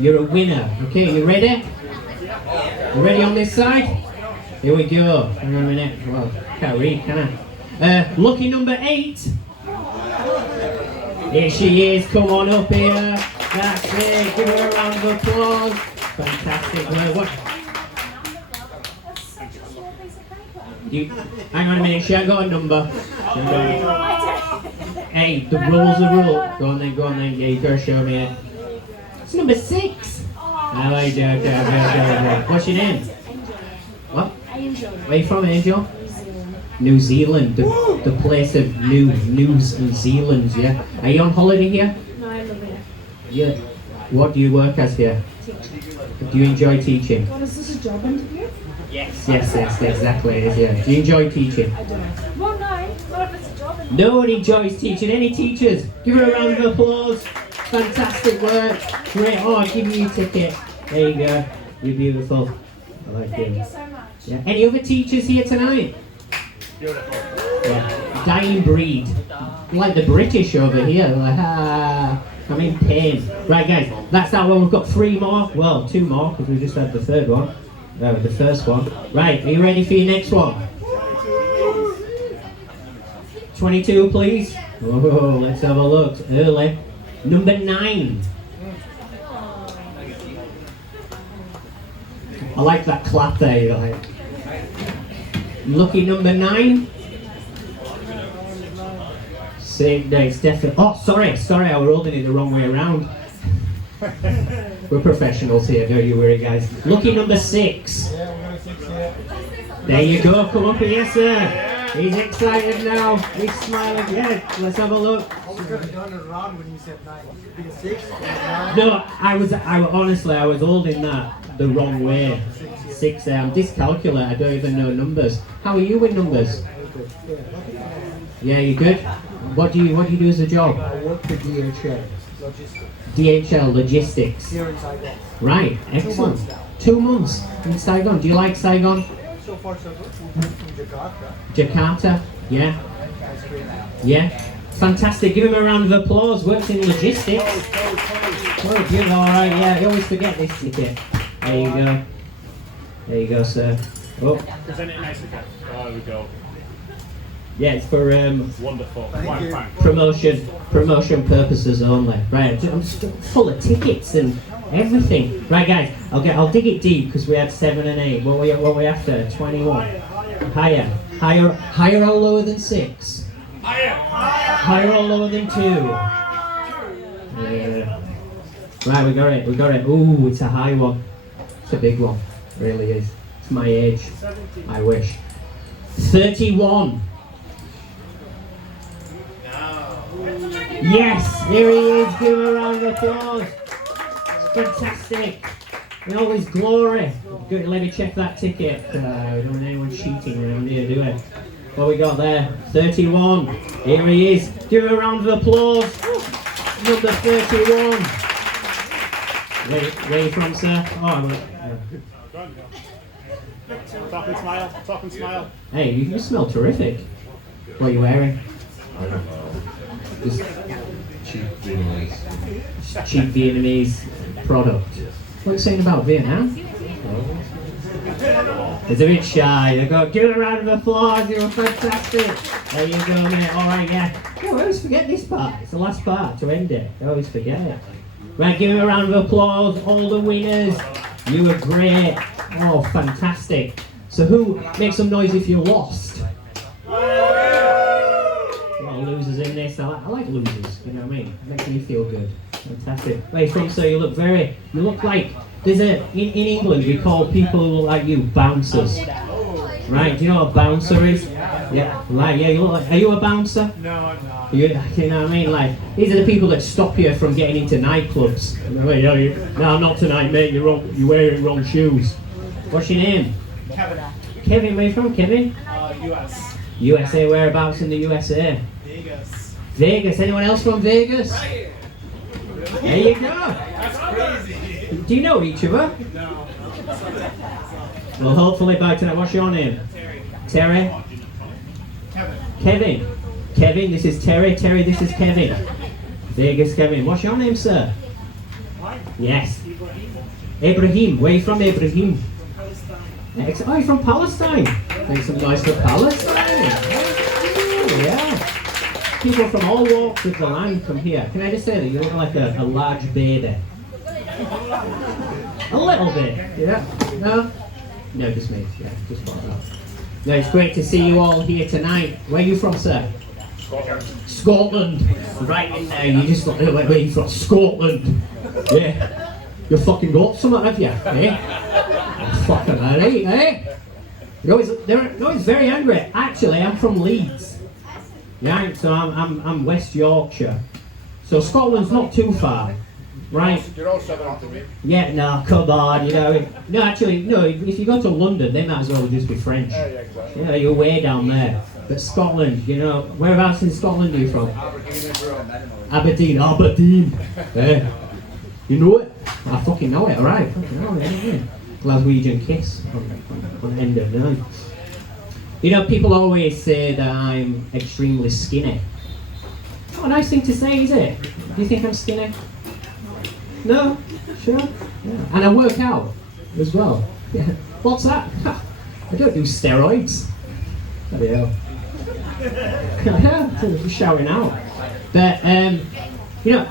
You're a winner. Okay, you ready? You ready on this side? Here we go. Hang on a minute. Well, can't read, can I? Lucky number 8. Here she is. Come on up here. That's it. Give her a round of applause. Fantastic work. What? Hang on a minute. She ain't got a number. Hey, the rules are rule. Go on then. Yeah, you gotta show me it. It's number 6. Okay. What's your name? What? Angel. Where are you from, Angel? New Zealand, the place of news and Zealands, yeah. Are you on holiday here? No, I live here. Yeah. What do you work as here? Teacher. Do you enjoy teaching? What, is this a job interview? Yes, exactly it is, yeah. Do you enjoy teaching? I don't know. Well, no, not if it's a job interview. No one enjoys teaching. Any teachers? Give her a round of applause. Fantastic work. Great. Oh, I'll give you your ticket. There you go. You're beautiful. I like Thank you. you so much. Yeah. Any other teachers here tonight? Beautiful. Yeah. Dying breed. Like the British over here. Like, I'm in pain. Right, guys, that's that one. We've got 3 more. Well, 2 more because we just had the 3rd one. The first one. Right, are you ready for your next one? 22, please. Oh, let's have a look. Early. Number 9. I like that clap there. You're like. Lucky number 9. See, no, it's definitely. Oh, sorry, I was holding it the wrong way around. We're professionals here, don't you worry, guys. Lucky number 6. There you go, come up here, sir. He's excited now. He's smiling. Yeah, let's have a look. I was going to turn it around when you said 9. Because 6. No, honestly, I was holding that the wrong way. 6. Dyscalculate. I don't even know numbers. How are you with numbers? Yeah, you good? What do you do as a job? I work for DHL Logistics. DHL Logistics. Here in Saigon. Right, excellent. 2 months now. 2 months in Saigon. Do you like Saigon? So far, so good. We moved from Jakarta. Jakarta? Yeah. That's great now. Yeah. Fantastic. Give him a round of applause. Works in logistics. Oh, good. All right. Yeah. I always forget this ticket. There you go. There you go, sir. Oh. Present it nicely, guys. There we go. Yeah, it's for Wonderful. Thank you. promotion purposes only. Right. I'm just full of tickets and everything. Right, guys. I'll dig it deep because we had 7 and 8. What we after? 21. Higher or lower than 6? Higher or lower than 2? Yeah. Right, we got it. Ooh, it's a high one. It's a big one. It really is. It's my age. I wish. 31. Yes, here he is. Give him a round of applause. Fantastic. In all his glory. Good, let me check that ticket. I don't want anyone cheating around here, do it? What we got there? 31. Here he is. Give him a round of applause. Number 31. Where are you from, sir? Oh, I'm Talk and smile. Hey, you smell terrific. What are you wearing? I don't know. Just Cheap Vietnamese. cheap Vietnamese product. What are you saying about Vietnam? It's a bit shy. They go, give it a round of applause. You're fantastic. There you go, mate. All right, yeah. Oh, I always forget this part. It's the last part to end it. I always forget it. Right, give him a round of applause. All the winners. You were great. Oh, fantastic. So who makes some noise if you lost? A lot of losers in this. I like losers. You know what I mean? It makes me feel good. Fantastic. Where are you from, sir? You look like, in England we call people who look like you bouncers. Right, do you know what a bouncer is? Yeah, right, yeah, you look like, are you a bouncer? No, I'm not. You know what I mean? Like, these are the people that stop you from getting into nightclubs. No, not tonight, mate, you're wearing wrong shoes. What's your name? Kevin. Kevin, where are you from, Kevin? US. USA, whereabouts in the USA? Vegas. Vegas, anyone else from Vegas? There you go. That's crazy. Do you know each other? No. Well, hopefully by tonight. What's your name? Terry? Kevin. Kevin, this is Terry. Terry, this is Kevin. Vegas Kevin. What's your name, sir? Mike. Yes. Ibrahim. Where are you from, Ibrahim? Oh, you're from Palestine. Make some noise for Palestine. Oh, yeah. People from all walks of the land come here. Can I just say that you look like a large baby? A little bit, yeah? No? No, just me. Yeah, just thought that. No, it's great to see you all here tonight. Where are you from, sir? Scotland. Scotland. Right in there, you just look like where you from. Scotland. Yeah. You fucking got something, have you? Eh? Fucking alright, eh? They're always very angry. Actually, I'm from Leeds. Yeah, so I'm West Yorkshire. So Scotland's not too far. Right? You're all similar to me. Yeah, no, come on, you know. No, actually, no, if you go to London, they might as well just be French. Yeah, exactly. You know, you're way down there. But Scotland, you know, whereabouts in Scotland are you from? Aberdeen. Eh? You know it? I fucking know it, alright. Fucking know it, yeah. Glaswegian kiss on end of night. You know, people always say that I'm extremely skinny. Not a nice thing to say, is it? Do you think I'm skinny? No? Sure? Yeah. And I work out as well. Yeah. What's that? I don't do steroids. Bloody hell. Yeah, just shouting out. But, you know,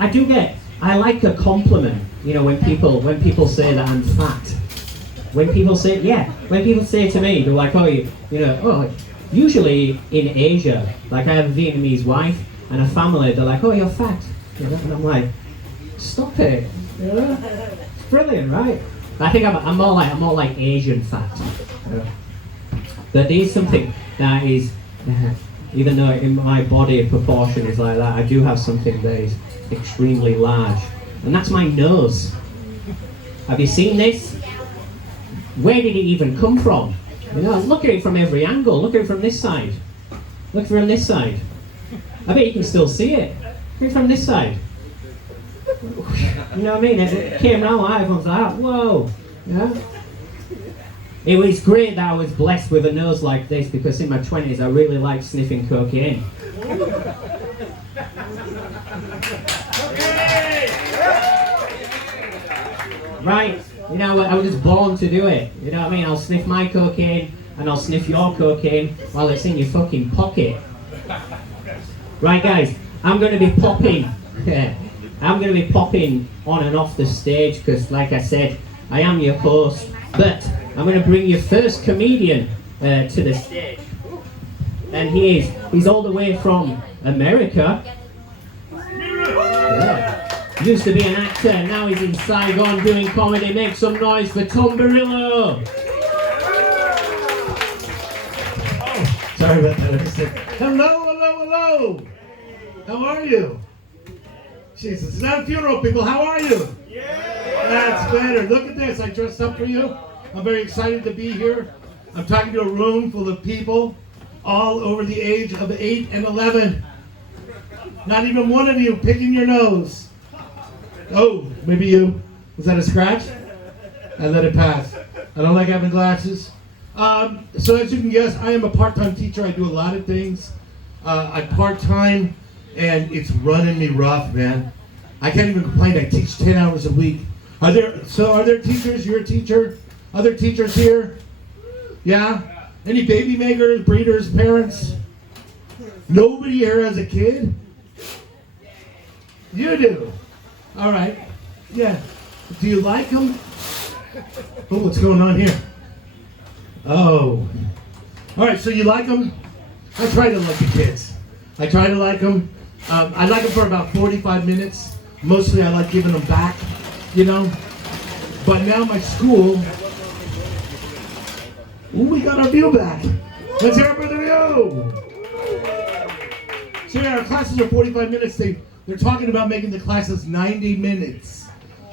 I like a compliment, you know, when people say that I'm fat. When people say to me, they're like, oh, you know, oh, usually in Asia, like I have a Vietnamese wife and a family, they're like, oh, you're fat. You know? And I'm like, stop it. You know? It's brilliant, right? I think I'm more like Asian fat. You know? But there is something that is, even though in my body proportion is like that, I do have something that is extremely large, and that's my nose. Have you seen this? Where did it even come from? You know, look at it from every angle. Look at it from this side. Look from this side. I bet you can still see it. Look at it from this side. You know what I mean? It came around like everyone's like, whoa. Yeah. It was great that I was blessed with a nose like this, because in my 20s I really liked sniffing cocaine. Right? You know, I was just born to do it. You know what I mean? I'll sniff my cocaine and I'll sniff your cocaine while it's in your fucking pocket. Right, guys, I'm going to be popping. I'm going to be popping on and off the stage because, like I said, I am your host. But I'm going to bring your first comedian to the stage. And he's all the way from America. Yeah. Used to be an actor, now he's in Saigon doing comedy. Make some noise for Tom Barillo. Oh, sorry about that. Hello. How are you? Jesus, it's not a funeral, people. How are you? That's better. Look at this. I dressed up for you. I'm very excited to be here. I'm talking to a room full of people, all over the age of 8 and 11. Not even one of you picking your nose. Oh, maybe you. Was that a scratch? I let it pass. I don't like having glasses. So as you can guess, I am a part-time teacher. I do a lot of things. I part-time, and it's running me rough, man. I can't even complain. I teach 10 hours a week. Are there teachers? You're a teacher? Other teachers here? Yeah? Any baby makers, breeders, parents? Nobody here has a kid? You do. All right. Yeah. Do you like them? Oh, what's going on here? Oh. All right, so you like them? I try to like the kids. I try to like them. I like them for about 45 minutes. Mostly I like giving them back, you know. But now my school... Ooh, we got our view back. Let's hear it for the view. So yeah, our classes are 45 minutes. They're talking about making the classes 90 minutes.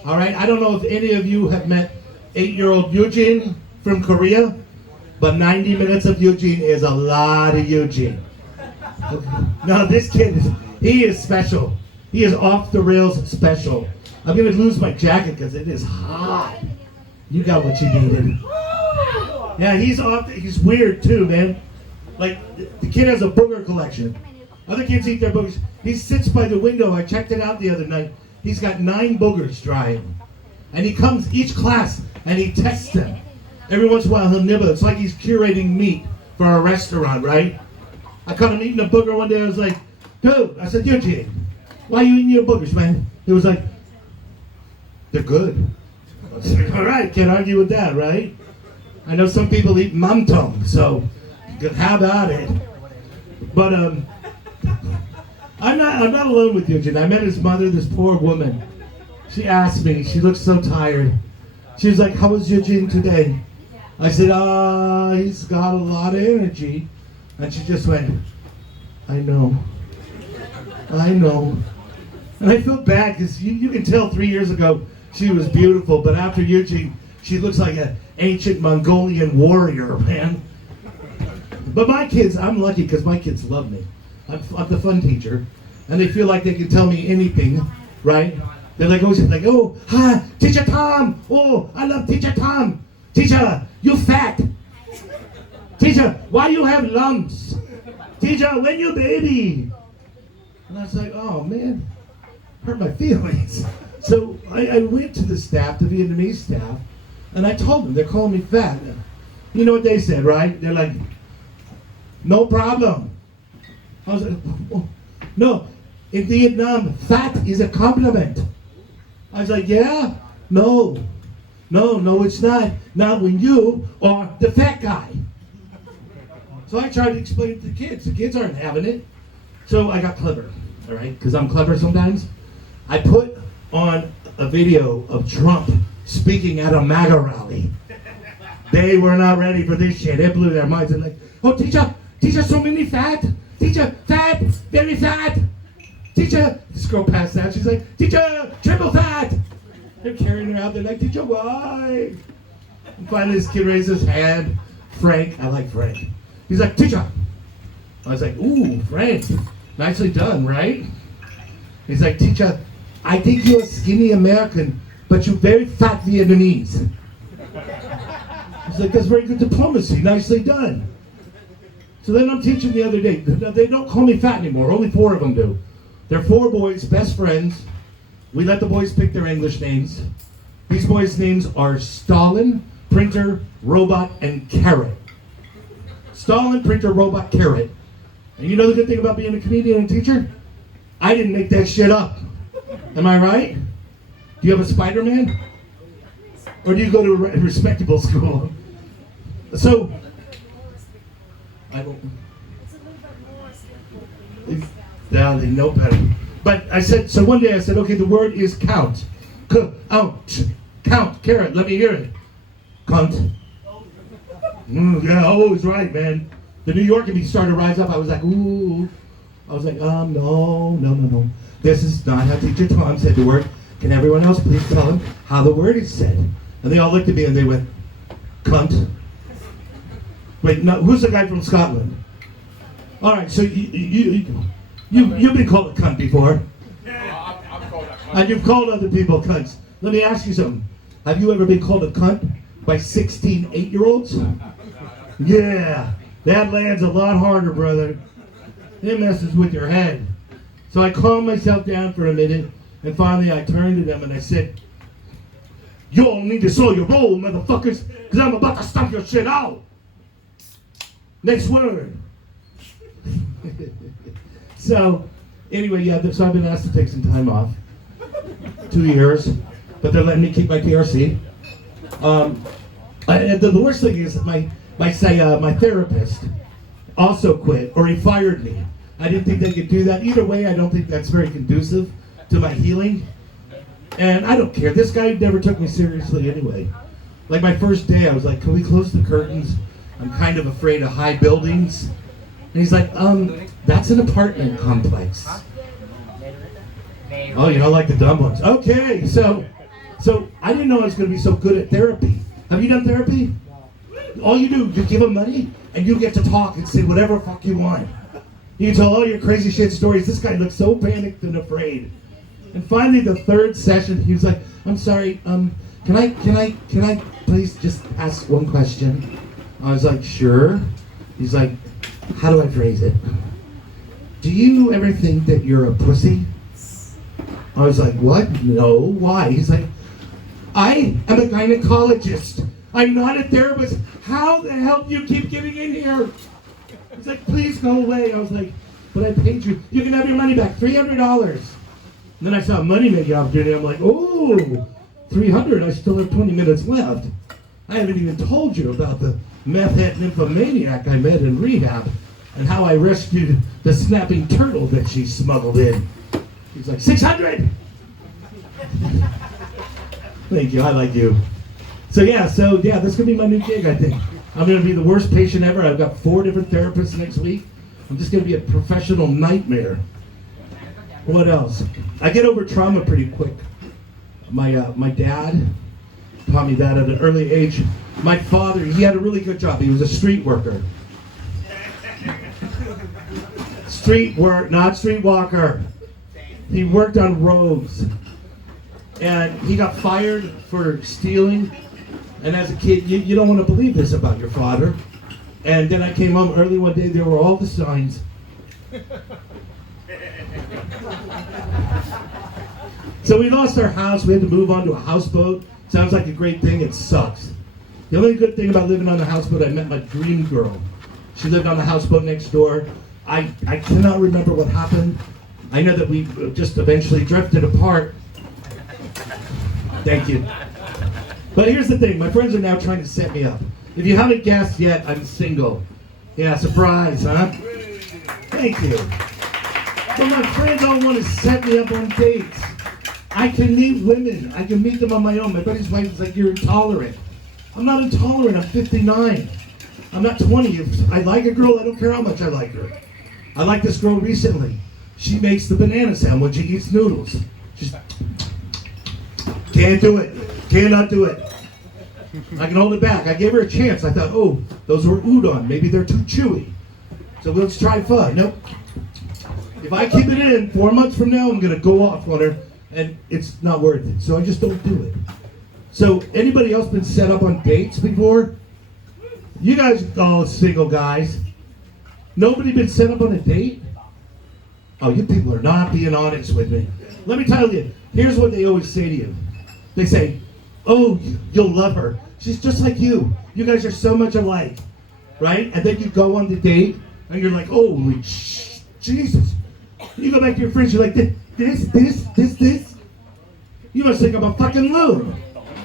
All right, I don't know if any of you have met 8-year-old Eugene from Korea, but 90 minutes of Eugene is a lot of Eugene. Now this kid, he is special. He is off the rails special. I'm gonna lose my jacket because it is hot. You got what you needed. Yeah, he's weird too, man. Like, the kid has a booger collection. Other kids eat their boogers. He sits by the window. I checked it out the other night. He's got 9 boogers drying. And he comes each class and he tests them. Every once in a while he'll nibble. It's like he's curating meat for a restaurant, right? I caught him eating a booger one day. I was like, dude, I said, Eugene, why are you eating your boogers, man? He was like, they're good. I was like, all right, can't argue with that, right? I know some people eat mum tum, so how about it? But I'm not alone with Eugene. I met his mother, this poor woman. She asked me, she looked so tired. She was like, how was Eugene today? I said, he's got a lot of energy. And she just went, I know. And I feel bad because you can tell 3 years ago she was beautiful, but after Eugene, she looks like an ancient Mongolian warrior, man. But my kids, I'm lucky because my kids love me. I'm the fun teacher, and they feel like they can tell me anything, right? They're like, oh, hi, Teacher Tom. Oh, I love Teacher Tom. Teacher, you fat. Teacher, why you have lumps? Teacher, when you baby? And I was like, oh man, hurt my feelings. So I went to the staff, the Vietnamese staff, and I told them, they're calling me fat. You know what they said, right? They're like, no problem. I was like, oh, no, in Vietnam, fat is a compliment. I was like, yeah? No, it's not. Not when you are the fat guy. So I tried to explain it to the kids. The kids aren't having it. So I got clever, all right? Because I'm clever sometimes. I put on a video of Trump speaking at a MAGA rally. They were not ready for this shit. It blew their minds. They're like, oh, teacher, so many fat. Teacher, fat, very fat. Teacher, this girl passed out. She's like, teacher, triple fat. They're carrying her out. They're like, teacher, why? And finally, this kid raised his hand. Frank, I like Frank. He's like, teacher. I was like, ooh, Frank, nicely done, right? He's like, teacher, I think you're a skinny American, but you're very fat Vietnamese. He's like, that's very good diplomacy, nicely done. So then I'm teaching the other day. They don't call me fat anymore, only 4 of them do. They're 4 boys, best friends. We let the boys pick their English names. These boys' names are Stalin, Printer, Robot, and Carrot. Stalin, Printer, Robot, Carrot. And you know the good thing about being a comedian and teacher? I didn't make that shit up. Am I right? Do you have a Spider-Man? Or do you go to a respectable school? So, I don't... Yeah, they know better. But I said, so one day I said, okay, the word is count. Count, Carrot, let me hear it. Cunt. Yeah, always right, man. The New York in me started to rise up. I was like, ooh. I was like, no. This is not how Teacher Tom said the word. Can everyone else please tell him how the word is said? And they all looked at me and they went, cunt. Wait, no, who's the guy from Scotland? All right, so you've been called a cunt before. I'm called a cunt. And you've called other people cunts. Let me ask you something. Have you ever been called a cunt by 16 8-year-olds? Yeah, that lands a lot harder, brother. It messes with your head. So I calmed myself down for a minute, and finally I turned to them and I said, you all need to slow your roll, motherfuckers, because I'm about to stomp your shit out. Next word. So, anyway, yeah, so I've been asked to take some time off. 2 years, but they're letting me keep my PRC. The worst thing is my therapist also quit, or he fired me. I didn't think they could do that. Either way, I don't think that's very conducive to my healing. And I don't care. This guy never took me seriously anyway. Like my first day, I was like, can we close the curtains? I'm kind of afraid of high buildings. And he's like, that's an apartment complex. Oh, you don't like the dumb ones. Okay, so I didn't know I was going to be so good at therapy. Have you done therapy? All you do, you give them money, and you get to talk and say whatever fuck you want. You can tell all your crazy shit stories. This guy looked so panicked and afraid. And finally, the 3rd session, he was like, I'm sorry, can I please just ask one question? I was like, sure. He's like, how do I phrase it? Do you ever think that you're a pussy? I was like, what? No, why? He's like, I am a gynecologist. I'm not a therapist. How the hell do you keep getting in here? He's like, please go away. I was like, but I paid you. You can have your money back, $300. And then I saw a money-making opportunity. I'm like, oh, $300. I still have 20 minutes left. I haven't even told you about the meth head nymphomaniac I met in rehab and how I rescued the snapping turtle that she smuggled in. He's like, 600. Thank you. I like you. So that's gonna be my new gig. I think I'm gonna be the worst patient ever. I've got 4 different therapists next week. I'm just gonna be a professional nightmare. What else? I get over trauma pretty quick. My dad taught me that at an early age. My father, he had a really good job. He was a street worker. Street work, not streetwalker. He worked on roads. And he got fired for stealing. And as a kid, you don't want to believe this about your father. And then I came home early one day, there were all the signs. So we lost our house, we had to move on to a houseboat. Sounds like a great thing, it sucks. The only good thing about living on the houseboat, I met my dream girl. She lived on the houseboat next door. I cannot remember what happened. I know that we just eventually drifted apart. Thank you. But here's the thing, my friends are now trying to set me up. If you haven't guessed yet, I'm single. Yeah, surprise, huh? Thank you. But my friends all want to set me up on dates. I can meet women. I can meet them on my own. My buddy's wife is like, you're intolerant. I'm not intolerant, I'm 59. I'm not 20. If I like a girl, I don't care how much I like her. I like this girl recently. She makes the banana sound when she eats noodles. She's, can't do it. Cannot do it. I can hold it back. I gave her a chance. I thought, oh, those were udon. Maybe they're too chewy. So let's try pho. Nope. If I keep it in, 4 months from now, I'm going to go off on her, and it's not worth it. So I just don't do it. So anybody else been set up on dates before? You guys, all single guys. Nobody been set up on a date? Oh, you people are not being honest with me. Let me tell you, here's what they always say to you. They say, oh, you'll love her. She's just like you. You guys are so much alike, right? And then you go on the date, and you're like, holy Jesus. You go back to your friends, you're like, this. You must think I'm a fucking loon,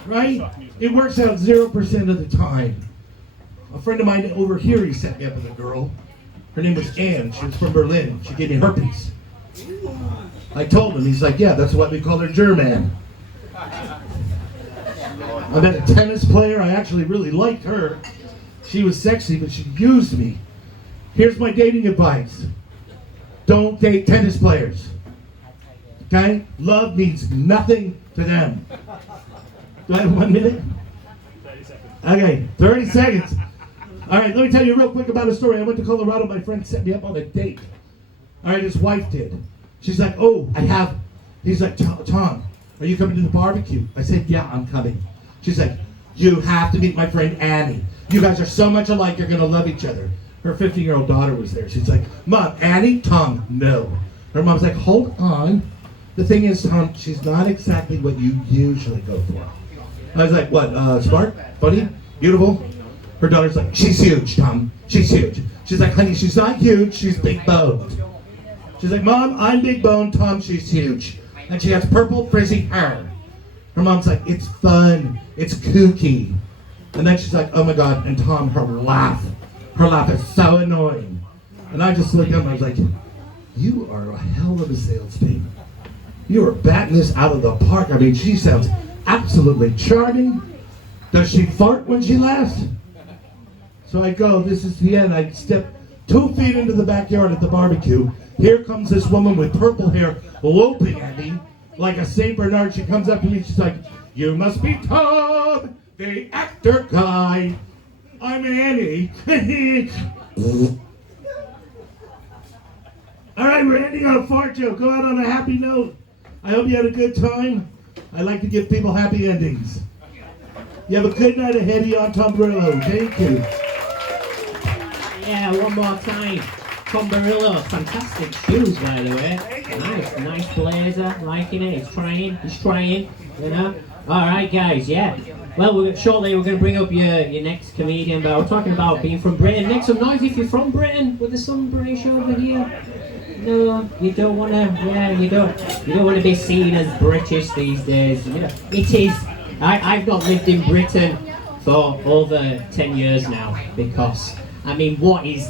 right? It works out 0% of the time. A friend of mine over here, he set me up with a girl. Her name was Anne. She was from Berlin. She gave me herpes. I told him. He's like, yeah, that's what we call her German. I met a tennis player. I actually really liked her. She was sexy, but she used me. Here's my dating advice. Don't date tennis players. Okay? Love means nothing to them. Do I have 1 minute? 30 seconds. Okay, 30 seconds. All right, let me tell you real quick about a story. I went to Colorado. My friend set me up on a date. All right, his wife did. She's like, oh, I have. He's like, Tom, are you coming to the barbecue? I said, yeah, I'm coming. She's like, you have to meet my friend Annie. You guys are so much alike, you're going to love each other. Her 50-year-old daughter was there. She's like, Mom, Annie? Tom, no. Her mom's like, hold on. The thing is, Tom, she's not exactly what you usually go for. I was like, what, smart? Funny? Beautiful? Her daughter's like, she's huge, Tom. She's huge. She's like, honey, she's not huge, she's big boned. She's like, Mom, I'm big boned, Tom, she's huge. And she has purple frizzy hair. Her mom's like, it's fun, it's kooky. And then she's like, oh my God, and Tom, her laugh is so annoying. And I just looked at him, I was like, you are a hell of a salesman. You are batting this out of the park. I mean, she sounds absolutely charming. Does she fart when she laughs? So I go, this is the end. I step 2 feet into the backyard at the barbecue. Here comes this woman with purple hair loping at me like a St. Bernard. She comes up to me, she's like, you must be Tom, the actor guy. I'm Annie. All right, we're ending on a fart joke. Go out on a happy note. I hope you had a good time. I like to give people happy endings. You have a good night ahead of you on Tom Brillo. Thank you. Yeah, one more time. Tom Barillo, fantastic shoes, by the way. Nice blazer, liking it. He's trying, you know. All right, guys. Yeah. Well, shortly we're going to bring up your next comedian, but we're talking about being from Britain. Make some noise if you're from Britain. With some British over here. No, you don't want to. Yeah, you don't want to be seen as British these days. You know, it is. I've not lived in Britain for over 10 years now because. I mean, what is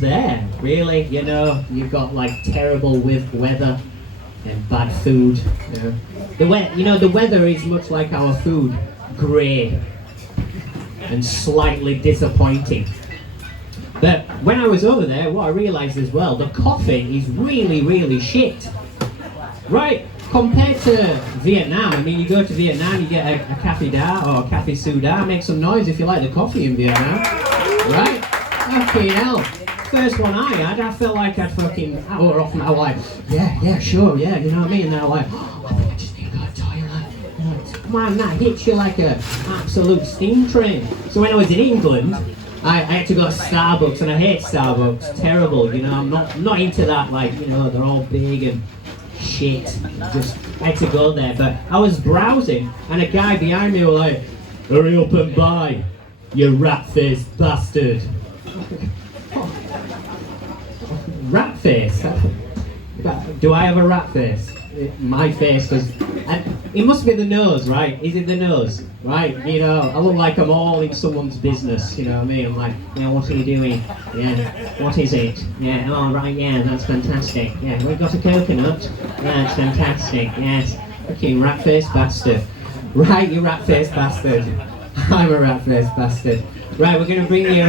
there really? You know, you've got like terrible weather and bad food. You know, the weather is much like our food, grey and slightly disappointing. But when I was over there, what I realised as well, the coffee is really, really shit. Right? Compared to Vietnam, I mean, you go to Vietnam, you get a cafe da or a cafe soda. Make some noise if you like the coffee in Vietnam. Right? Fucking hell. First one I had, I felt like I'd fucking hour off my wife. Yeah, sure, yeah, you know what I mean? And they're like, oh, I think I just need to go to the toilet. Man, that hits you like a absolute steam train. So when I was in England, I had to go to Starbucks, and I hate Starbucks. Terrible, you know, I'm not into that, like, you know, they're all big and shit. Just had to go there. But I was browsing, and a guy behind me was like, hurry up and buy, you rat-faced bastard. Rat face? Do I have a rat face? My face does. And it must be the nose, right? Is it the nose? Right? You know, I look like I'm all in someone's business, you know what I mean? I'm like, yeah, what are you doing? Yeah, what is it? Yeah, oh, right, yeah, that's fantastic. Yeah, we got a coconut? Yeah, it's fantastic, yes. Okay, rat-faced bastard. Right, you rat-faced bastard. I'm a rat-faced bastard. Right, we're gonna bring you,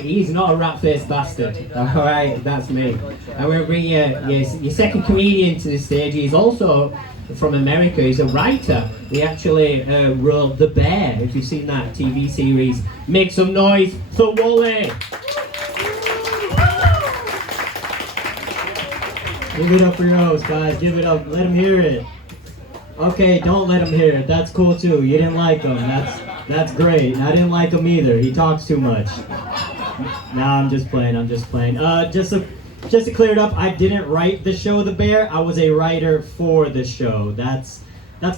he's not a rat-faced bastard. Alright, that's me. And we're gonna bring your second comedian to the stage. He's also from America. He's a writer. He actually wrote The Bear, if you've seen that TV series. Make some noise for Wally! Give it up for your host, guys. Give it up. Let him hear it. Okay, don't let him hear it. That's cool too. You didn't like him. That's great. I didn't like him either. He talks too much. Nah, I'm just playing. Just to clear it up, I didn't write the show The Bear. I was a writer for the show. That's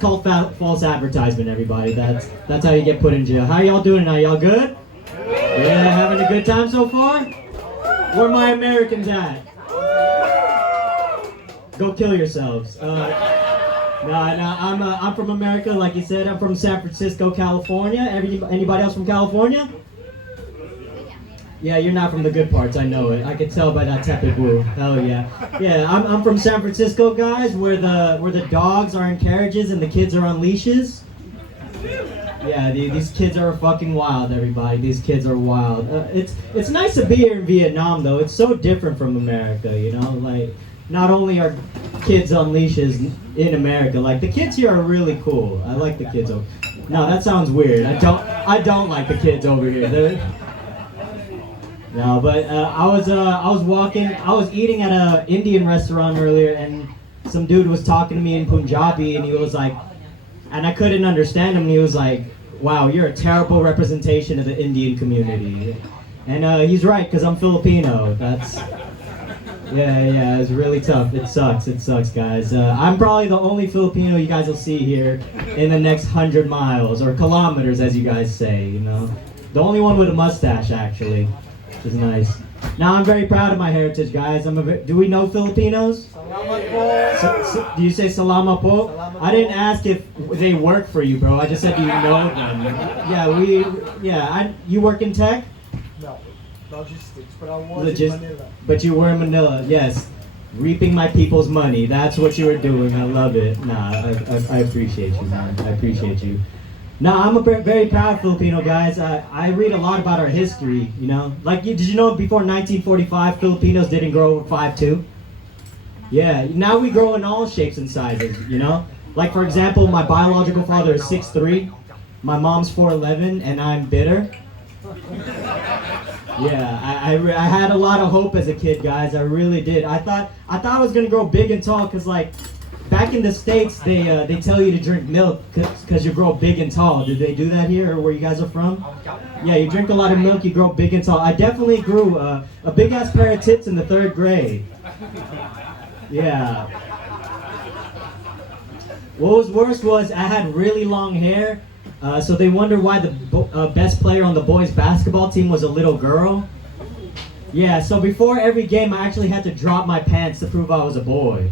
called false advertisement, everybody. That's how you get put in jail. How y'all doing now? Y'all good? Yeah, having a good time so far? Where my Americans at? Go kill yourselves. No, I'm from America, like you said. I'm from San Francisco, California. Anybody else from California? Yeah, you're not from the good parts, I know it. I can tell by that tepid woo. Hell yeah. Yeah, I'm from San Francisco, guys, where the dogs are in carriages and the kids are on leashes. Yeah, these kids are fucking wild, everybody. These kids are wild. It's nice to be here in Vietnam, though. It's so different from America, you know? Like, not only are kids on leashes in America, like, the kids here are really cool. I like the kids over. No, that sounds weird. I don't like the kids over here. No, but I was eating at an Indian restaurant earlier, and some dude was talking to me in Punjabi, and he was like, and I couldn't understand him, and he was like, wow, you're a terrible representation of the Indian community. And he's right, because I'm Filipino. Yeah, it's really tough. It sucks, guys. I'm probably the only Filipino you guys will see here in the next 100 miles, or kilometers, as you guys say, you know. The only one with a mustache, actually, which is nice. Now, I'm very proud of my heritage, guys. Do we know Filipinos? Do you say salamat po? I didn't ask if they work for you, bro. I just said, do you know them? Yeah, you work in tech? No, logistics, but I was in Manila. But you were in Manila, yes. Reaping my people's money. That's what you were doing. I love it. Nah, I appreciate you, man. I appreciate you. Nah, I'm a very proud Filipino, guys. I read a lot about our history, you know. Like, did you know before 1945, Filipinos didn't grow over 5'2"? Yeah, now we grow in all shapes and sizes, you know. Like, for example, my biological father is 6'3", my mom's 4'11", and I'm bitter. Yeah, I had a lot of hope as a kid, guys. I really did. I thought I was gonna grow big and tall, cause like back in the States they tell you to drink milk cause you grow big and tall. Did they do that here or where you guys are from? Yeah, you drink a lot of milk, you grow big and tall. I definitely grew a big ass pair of tits in the 3rd grade. Yeah. What was worse was I had really long hair, so they wondered why the best player on the boys' basketball team was a little girl. Yeah, so before every game, I actually had to drop my pants to prove I was a boy.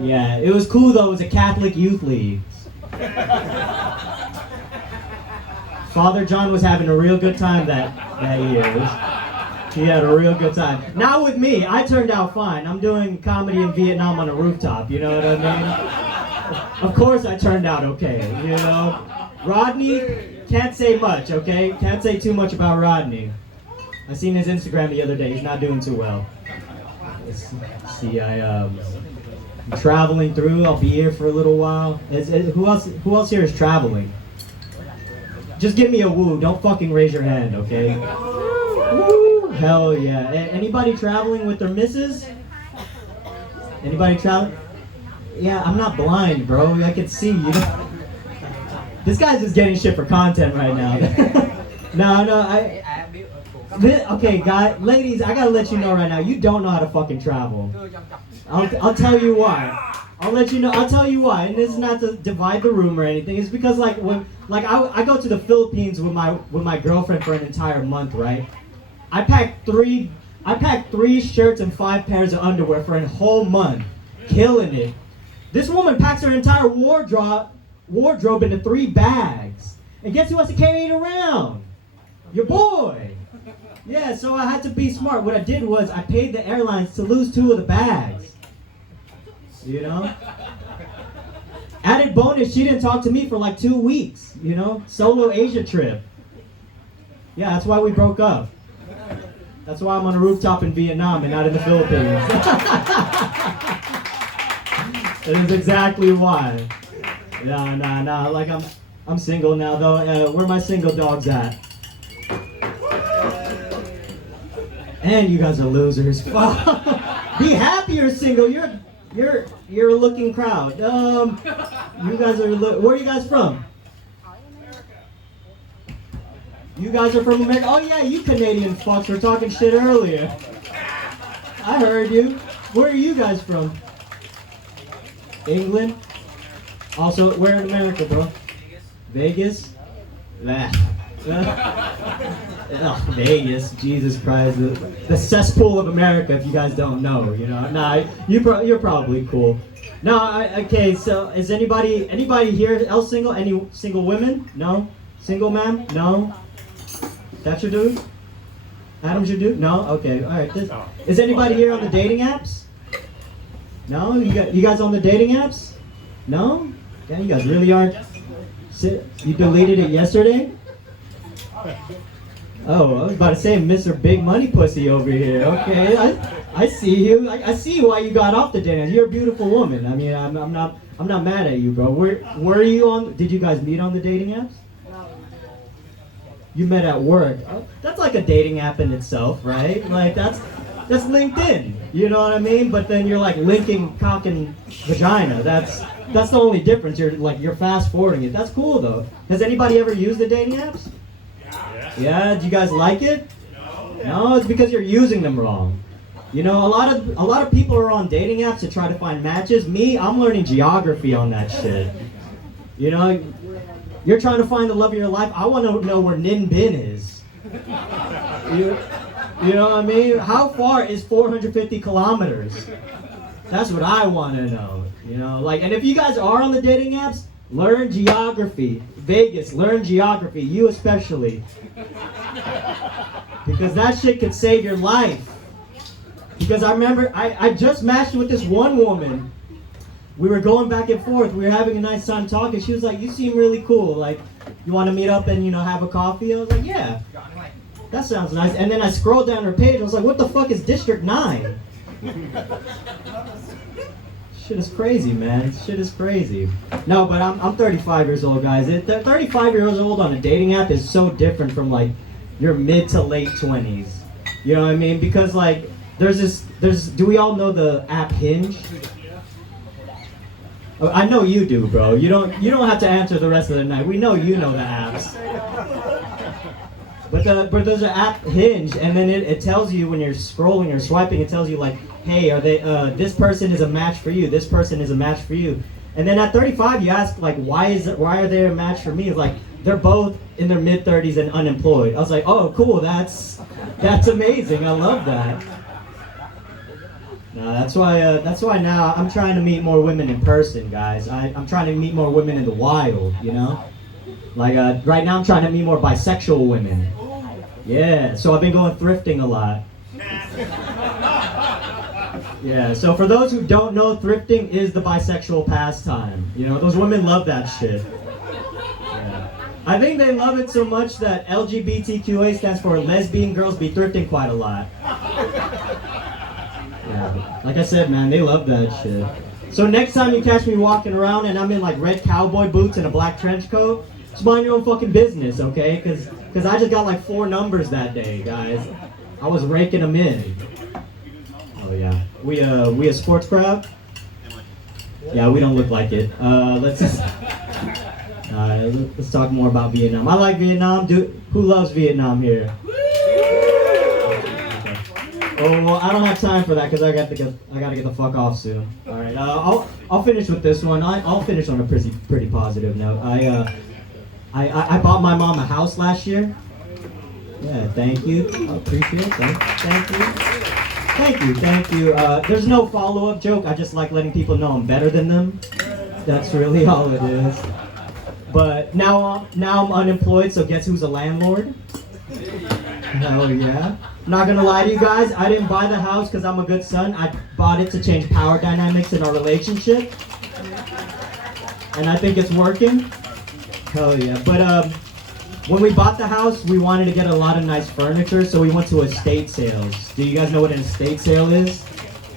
Yeah, it was cool though. It was a Catholic youth league. Father John was having a real good time that year. He had a real good time. Not with me. I turned out fine. I'm doing comedy in Vietnam on a rooftop. You know what I mean? Of course I turned out okay. You know? Rodney, can't say much, okay? Can't say too much about Rodney. I seen his Instagram the other day. He's not doing too well. Let's see, I'm traveling through. I'll be here for a little while. Who else here is traveling? Just give me a woo. Don't fucking raise your hand, okay? Woo! Hell yeah. Anybody traveling with their missus? Anybody traveling? Yeah, I'm not blind, bro. I can see you. This guy's just getting shit for content right now. No, okay, guys, ladies, I gotta let you know right now, you don't know how to fucking travel. I'll tell you why. I'll tell you why. And this is not to divide the room or anything. It's because I go to the Philippines with my girlfriend for an entire month, right? I packed three shirts and 5 pairs of underwear for a whole month. Killing it. This woman packs her entire wardrobe into 3 bags. And guess who has to carry it around? Your boy. Yeah, so I had to be smart. What I did was I paid the airlines to lose 2 of the bags. You know? Added bonus, she didn't talk to me for like 2 weeks. You know? Solo Asia trip. Yeah, that's why we broke up. That's why I'm on a rooftop in Vietnam and not in the Philippines. That is exactly why. No. Like I'm single now though. Where my single dogs at? And you guys are losers. Be happy you're single. You're a looking crowd. You guys are. Where are you guys from? You guys are from America. Oh yeah, you Canadian fucks were talking shit earlier. I heard you. Where are you guys from? England. Also, where in America, bro? Vegas. Oh, Vegas, Jesus Christ, the cesspool of America. If you guys don't know, you know, nah, you're probably cool. No, okay. So, is anybody here else single? Any single women? No. Single ma'am? No. That's your dude? Adam's your dude? No. Okay. All right. Is anybody here on the dating apps? No. You guys on the dating apps? No. Yeah, you guys really aren't. You deleted it yesterday? Oh, I was about to say Mr. Big Money Pussy over here. Okay, I see you. I see why you got off the dating. You're a beautiful woman. I mean, I'm not mad at you, bro. Where are you on? Did you guys meet on the dating apps? You met at work. That's like a dating app in itself, right? Like that's LinkedIn. You know what I mean? But then you're like linking cock and vagina. That's the only difference. You're fast forwarding it. That's cool though. Has anybody ever used the dating apps? Yeah, do you guys like it? No, it's because you're using them wrong. You know, a lot of people are on dating apps to try to find matches. Me, I'm learning geography on that shit. You know, you're trying to find the love of your life. I want to know where Ninh Binh is. You know what I mean? How far is 450 kilometers? That's what I want to know. You know, like, and if you guys are on the dating apps, learn geography. Vegas, learn geography. You especially. Because that shit could save your life. Because I remember, I just matched with this one woman. We were going back and forth. We were having a nice time talking. She was like, you seem really cool. Like, you want to meet up and, you know, have a coffee? I was like, yeah. That sounds nice. And then I scrolled down her page. I was like, what the fuck is District 9? Shit is crazy, man. Shit is crazy. No, but I'm 35 years old, guys. 35 years old on a dating app is so different from, like, your mid to late 20s. You know what I mean? Because, like, do we all know the app Hinge? Oh, I know you do, bro. You don't have to answer the rest of the night. We know you know the apps. But there's an app Hinge, and then it tells you when you're scrolling or swiping, it tells you like, hey, are they? This person is a match for you. This person is a match for you. And then at 35, you ask like, why are they a match for me? It's like they're both in their mid 30s and unemployed. I was like, oh, cool, that's amazing. I love that. That's why now I'm trying to meet more women in person, guys. I'm trying to meet more women in the wild, you know? Like right now I'm trying to meet more bisexual women. Yeah, so I've been going thrifting a lot. Yeah, so for those who don't know, thrifting is the bisexual pastime. You know, those women love that shit. Yeah. I think they love it so much that LGBTQA stands for lesbian girls be thrifting quite a lot. Yeah, like I said, man, they love that shit. So next time you catch me walking around and I'm in like red cowboy boots and a black trench coat, just mind your own fucking business, okay? Cause I just got like 4 numbers that day, guys. I was raking them in. Oh yeah, we a sports crowd. Yeah, we don't look like it. Let's talk more about Vietnam. I like Vietnam. Who loves Vietnam here? Oh, well, I don't have time for that because I gotta get the fuck off soon. All right, I'll finish with this one. I'll finish on a pretty positive note. I bought my mom a house last year. Yeah, thank you. I appreciate it. Thank you. There's no follow-up joke. I just like letting people know I'm better than them. That's really all it is. But now I'm unemployed, so guess who's a landlord? Hell yeah. Not gonna lie to you guys, I didn't buy the house because I'm a good son. I bought it to change power dynamics in our relationship. And I think it's working. Hell yeah. But when we bought the house, we wanted to get a lot of nice furniture, so we went to estate sales. Do you guys know what an estate sale is?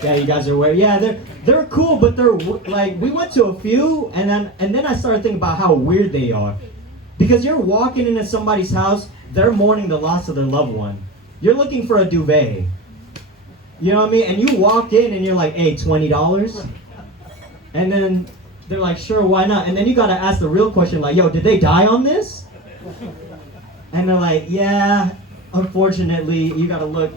Yeah, you guys are aware. Yeah, they're cool, but they're like, we went to a few, and then I started thinking about how weird they are. Because you're walking into somebody's house, they're mourning the loss of their loved one. You're looking for a duvet. You know what I mean? And you walk in and you're like, hey, $20? And then they're like, sure, why not? And then you gotta ask the real question, like, yo, did they die on this? And they're like, yeah, unfortunately, you gotta look.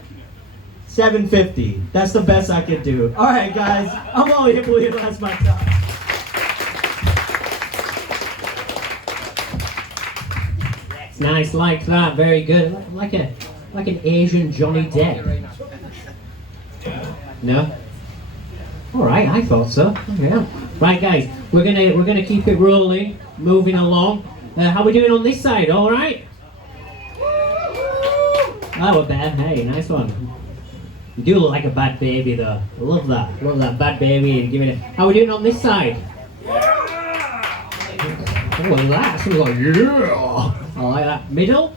$750. That's the best I could do. All right, guys, I'm only here believe that's my time. That's nice, like that, very good. Like an Asian Johnny Depp. No? All right, I thought so. Yeah. Right, guys, we're gonna keep it rolling, moving along. How we doing on this side? All right. Oh, we're bad. Hey, nice one. You do look like a bad baby, though. I love that. Love that bad baby. And giving it. How we doing on this side? Oh, look at that. Someone's like, yeah. I like that. Middle.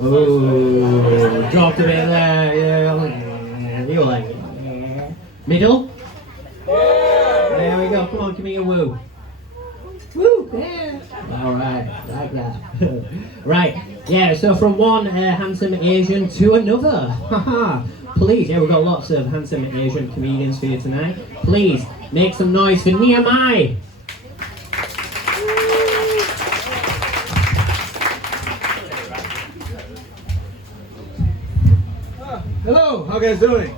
Oh, dropped a bit there. Yeah. You like it. Yeah. Middle. There we go. Come on, give me a woo. Woo. Yeah. All right. Like that. Right. Yeah, so from one handsome Asian to another. Haha. Please, yeah, we've got lots of handsome Asian comedians for you tonight. Please, make some noise for Nehemiah. Hello, how you guys doing?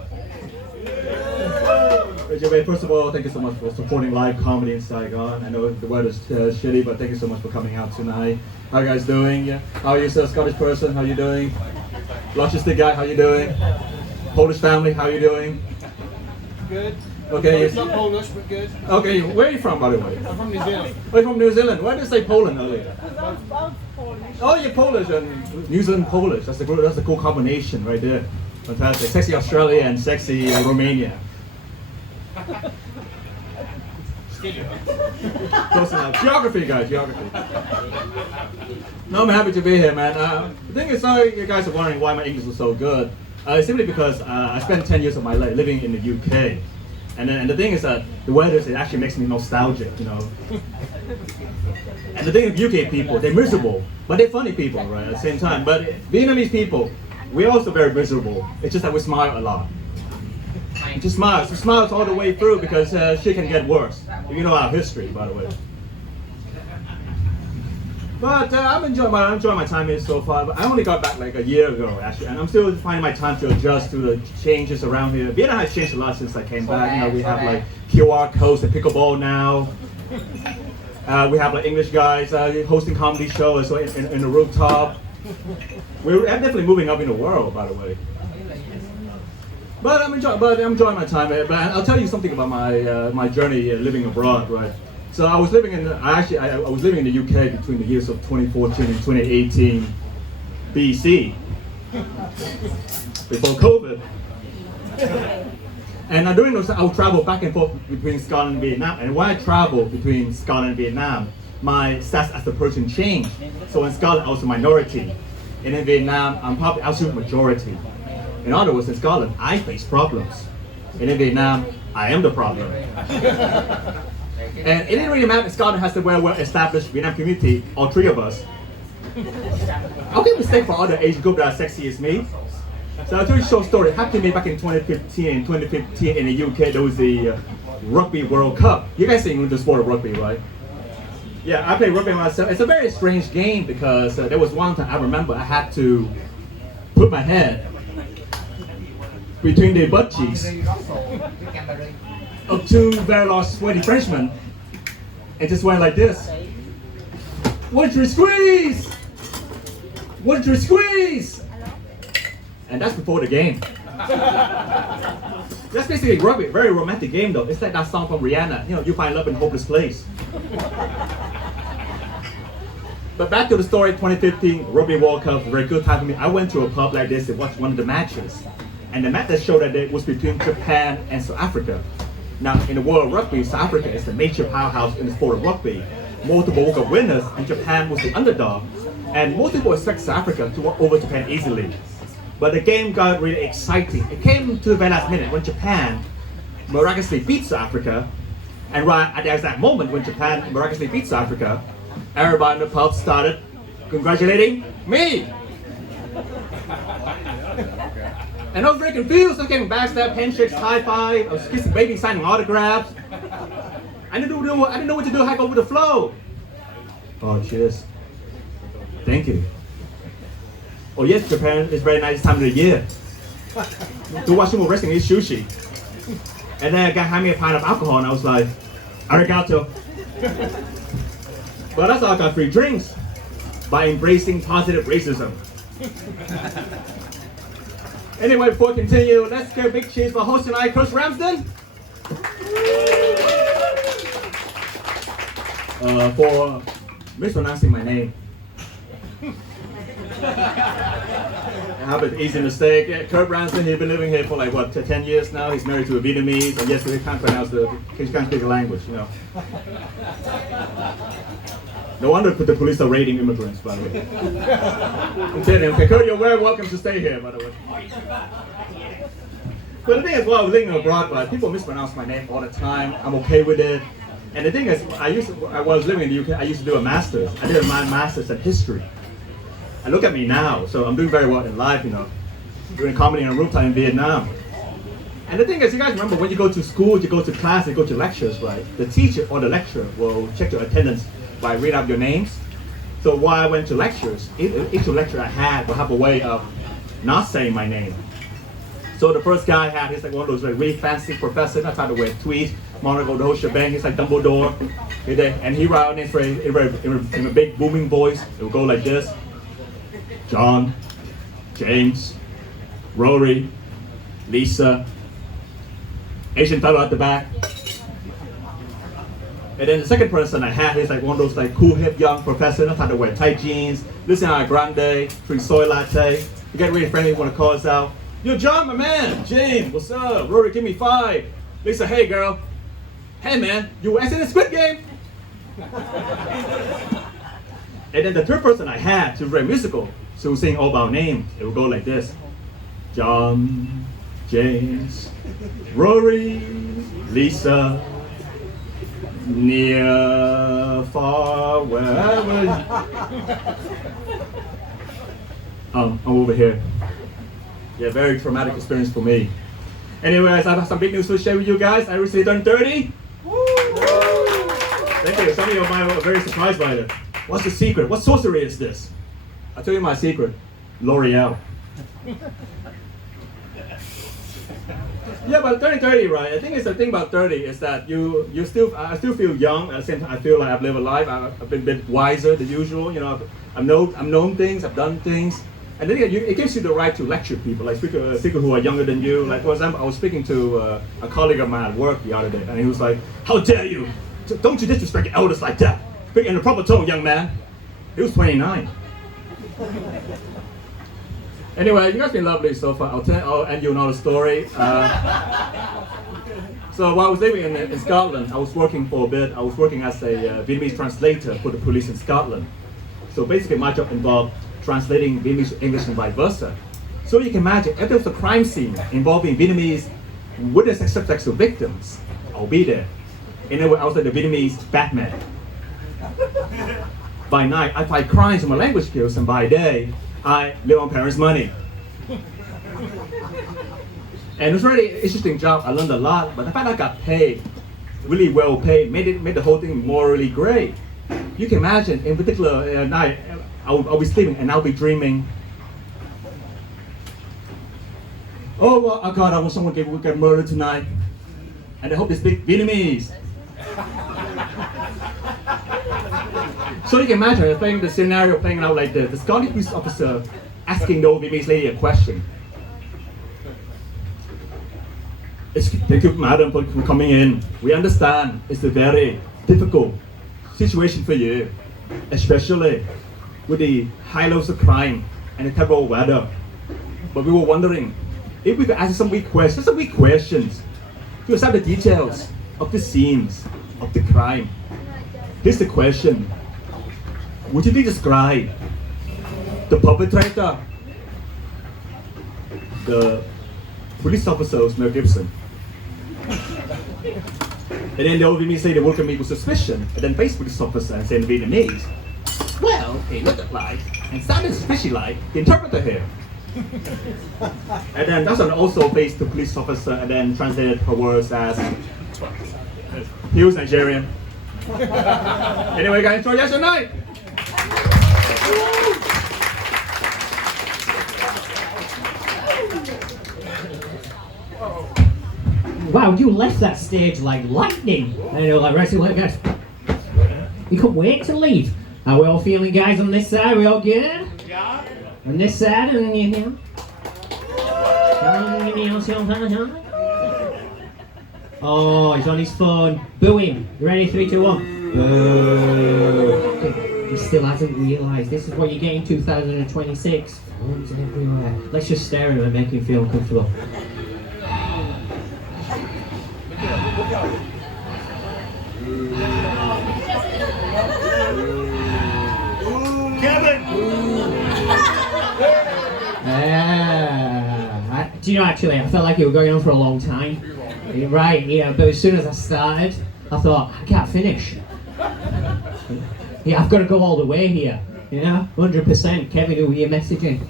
First of all, thank you so much for supporting live comedy in Saigon. I know the weather's shitty, but thank you so much for coming out tonight. How you guys doing? How are you, sir? Scottish person, how you doing? Logistic guy, how you doing? Polish family, how you doing? Good. Okay. It's not Polish, but good. Okay, where are you from, by the way? I'm from New Zealand. Oh, you're from New Zealand. Why did you say Poland earlier? I'm Polish. Oh, you're Polish and New Zealand Polish. That's a cool combination right there. Fantastic. Sexy Australia and sexy Romania. Close enough. Geography, guys, geography. No, I'm happy to be here, man. The thing is, sorry you guys are wondering why my English is so good. It's simply because I spent 10 years of my life living in the UK. And the thing is that the weather, it actually makes me nostalgic, you know. And the thing with UK people, they're miserable, but they're funny people, right, at the same time. But Vietnamese people, we're also very miserable. It's just that we smile a lot. Just smile. So smiles all the way through because shit can get worse. You know our history, by the way. But I'm enjoying my time here so far. But I only got back like a year ago, actually, and I'm still finding my time to adjust to the changes around here. Vietnam has changed a lot since I came back. You know, we have like QR codes and pickleball now. We have like English guys hosting comedy shows so in the rooftop. We're definitely moving up in the world, by the way. But I'm enjoying my time. But I'll tell you something about my journey living abroad, right? So I was living in I was living in the UK between the years of 2014 and 2018 BC, before COVID. And during those, I would travel back and forth between Scotland and Vietnam. And when I traveled between Scotland and Vietnam, my status as a person changed. So in Scotland, I was a minority. And in Vietnam, I'm probably absolute majority. In other words, in Scotland, I face problems. And in Vietnam, I am the problem. And it didn't really matter if Scotland has a well-established Vietnam community, all three of us. I'll give a mistake for other age group that are sexy as me. So I'll tell you a short story. It happened to me back in 2015. In 2015 in the UK, there was the Rugby World Cup. You guys seen the sport of rugby, right? Yeah, I played rugby myself. It's a very strange game because there was one time I remember I had to put my head between the butt cheeks of two very large sweaty Frenchmen and just went like this. 1-2 squeeze! 1-2 squeeze! And that's before the game. That's basically rugby, very romantic game though. It's like that song from Rihanna, you know, you find love in a hopeless place. But back to the story, 2015 Rugby World Cup, very good time for me. I went to a pub like this to watch one of the matches. And the match that showed that it was between Japan and South Africa. Now, in the world of rugby, South Africa is the major powerhouse in the sport of rugby. Multiple World Cup winners, and Japan was the underdog. And most people expect South Africa to walk over Japan easily. But the game got really exciting. It came to the very last minute when Japan miraculously beat South Africa. And right at the exact moment when Japan miraculously beat South Africa, everybody in the pub started congratulating me. And I was very confused. I was getting backstab, handshakes, high five. I was kissing babies, signing autographs. I didn't know what to do. I go with the flow. Oh, cheers. Thank you. Oh yes, Japan is very nice time of the year. To watch sumo wrestling is sushi. And then a guy handed me a pint of alcohol and I was like, arigato. But that's how I got free drinks. By embracing positive racism. Anyway, before we continue, let's give a big cheers for host and I, Coach Ramsden. For mispronouncing my name. I have an easy mistake. Yeah, Kurt Ramsden, he's been living here for like what, 10 years now. He's married to a Vietnamese, and yes, he can't speak the language, you know. No wonder the police are raiding immigrants, by the way. I'm telling him, okay, Kurt, you're very welcome to stay here, by the way. But the thing is, while I was living abroad, but people mispronounce my name all the time. I'm okay with it. And the thing is, I was living in the UK, I used to do a master's. I did a master's in history. And look at me now, so I'm doing very well in life, you know, doing comedy on a rooftop in Vietnam. And the thing is, you guys remember when you go to school, you go to class, you go to lectures, right? The teacher or the lecturer will check your attendance by reading out your names. So while I went to lectures, each lecture I had will have a way of not saying my name. So the first guy I had, he's like one of those like really fancy professors, I tried to wear tweeds, monocle, the whole shebang, he's like Dumbledore. And he wrote in a big booming voice, it would go like this. John, James, Rory, Lisa, Asian fellow at the back. And then the second person I had is like one of those like cool hip young professors, not trying to wear tight jeans, listen to a grande, drink soy latte. You get really friendly, want to call us out. Yo, John, my man. James, what's up? Rory, give me 5. Lisa, hey girl. Hey man, you acting in the Squid Game? And then the third person I had, she was very musical. So we sing all of our names. It would go like this. John, James, Rory, Lisa, near, far, wherever. I'm over here. Yeah, very traumatic experience for me. Anyways, I have some big news to share with you guys. I recently turned 30. Woo! Thank you. Some of you might be very surprised by it. What's the secret? What sorcery is this? I'll tell you my secret. L'Oreal. Yeah, but 30, right? I think it's the thing about 30 is that I still feel young. At the same time, I feel like I've lived a life. I've been a bit wiser than usual. You know, I've known things. I've done things, and then it gives you the right to lecture people, like people who are younger than you. Like for example, I was speaking to a colleague of mine at work the other day, and he was like, "How dare you? Don't you disrespect your elders like that? Speak in a proper tone, young man." He was 29. Anyway, you guys been lovely so far. I'll end you another story. So while I was living in Scotland, I was working for a bit. I was working as a Vietnamese translator for the police in Scotland. So basically my job involved translating Vietnamese to English and vice versa. So you can imagine, if there was a crime scene involving Vietnamese witness and sexual victims, I'll be there. In a way, I was like the Vietnamese Batman. By night, I fight crimes with my language skills, and by day, I live on parents' money. And it was a really interesting job. I learned a lot, but the fact I got paid, really well paid, made the whole thing morally great. You can imagine, in particular, night, I'll be sleeping and I'll be dreaming. Oh, well, oh God, I want someone to get murdered tonight. And I hope they speak Vietnamese. So you can imagine playing the scenario playing out like the Scottish police officer asking the old Vietnamese lady a question. Thank you, madam, for coming in. We understand it's a very difficult situation for you, especially with the high levels of crime and the terrible weather. But we were wondering if we could ask you some weak questions to understand the details of the scenes of the crime. Here's the question. Would you please describe the perpetrator? The police officer was Mel Gibson. And then the old Vietnamese lady looked at me with suspicion, and then faced police officer and said in Vietnamese, well, he looked like and sounded suspiciously like the interpreter here. And then that's when I also faced the police officer and then translated her words as he was Nigerian. Anyway, guys, enjoy your night. Wow, you left that stage like lightning. I know, like wrestling like that. You couldn't wait to leave. How we all feeling, guys, on this side? We all good? Yeah. On this side, and then you here. Oh, he's on his phone. Boo him. You ready? 3, 2, 1. Boo. He still hasn't realised. This is what you get in 2026. Phones everywhere. Let's just stare at him and make him feel comfortable. Do you know, actually, I felt like it was going on for a long time. Right, yeah, but as soon as I started, I thought, I can't finish. Yeah, I've got to go all the way here. You know, 100%. Kevin, who are you messaging?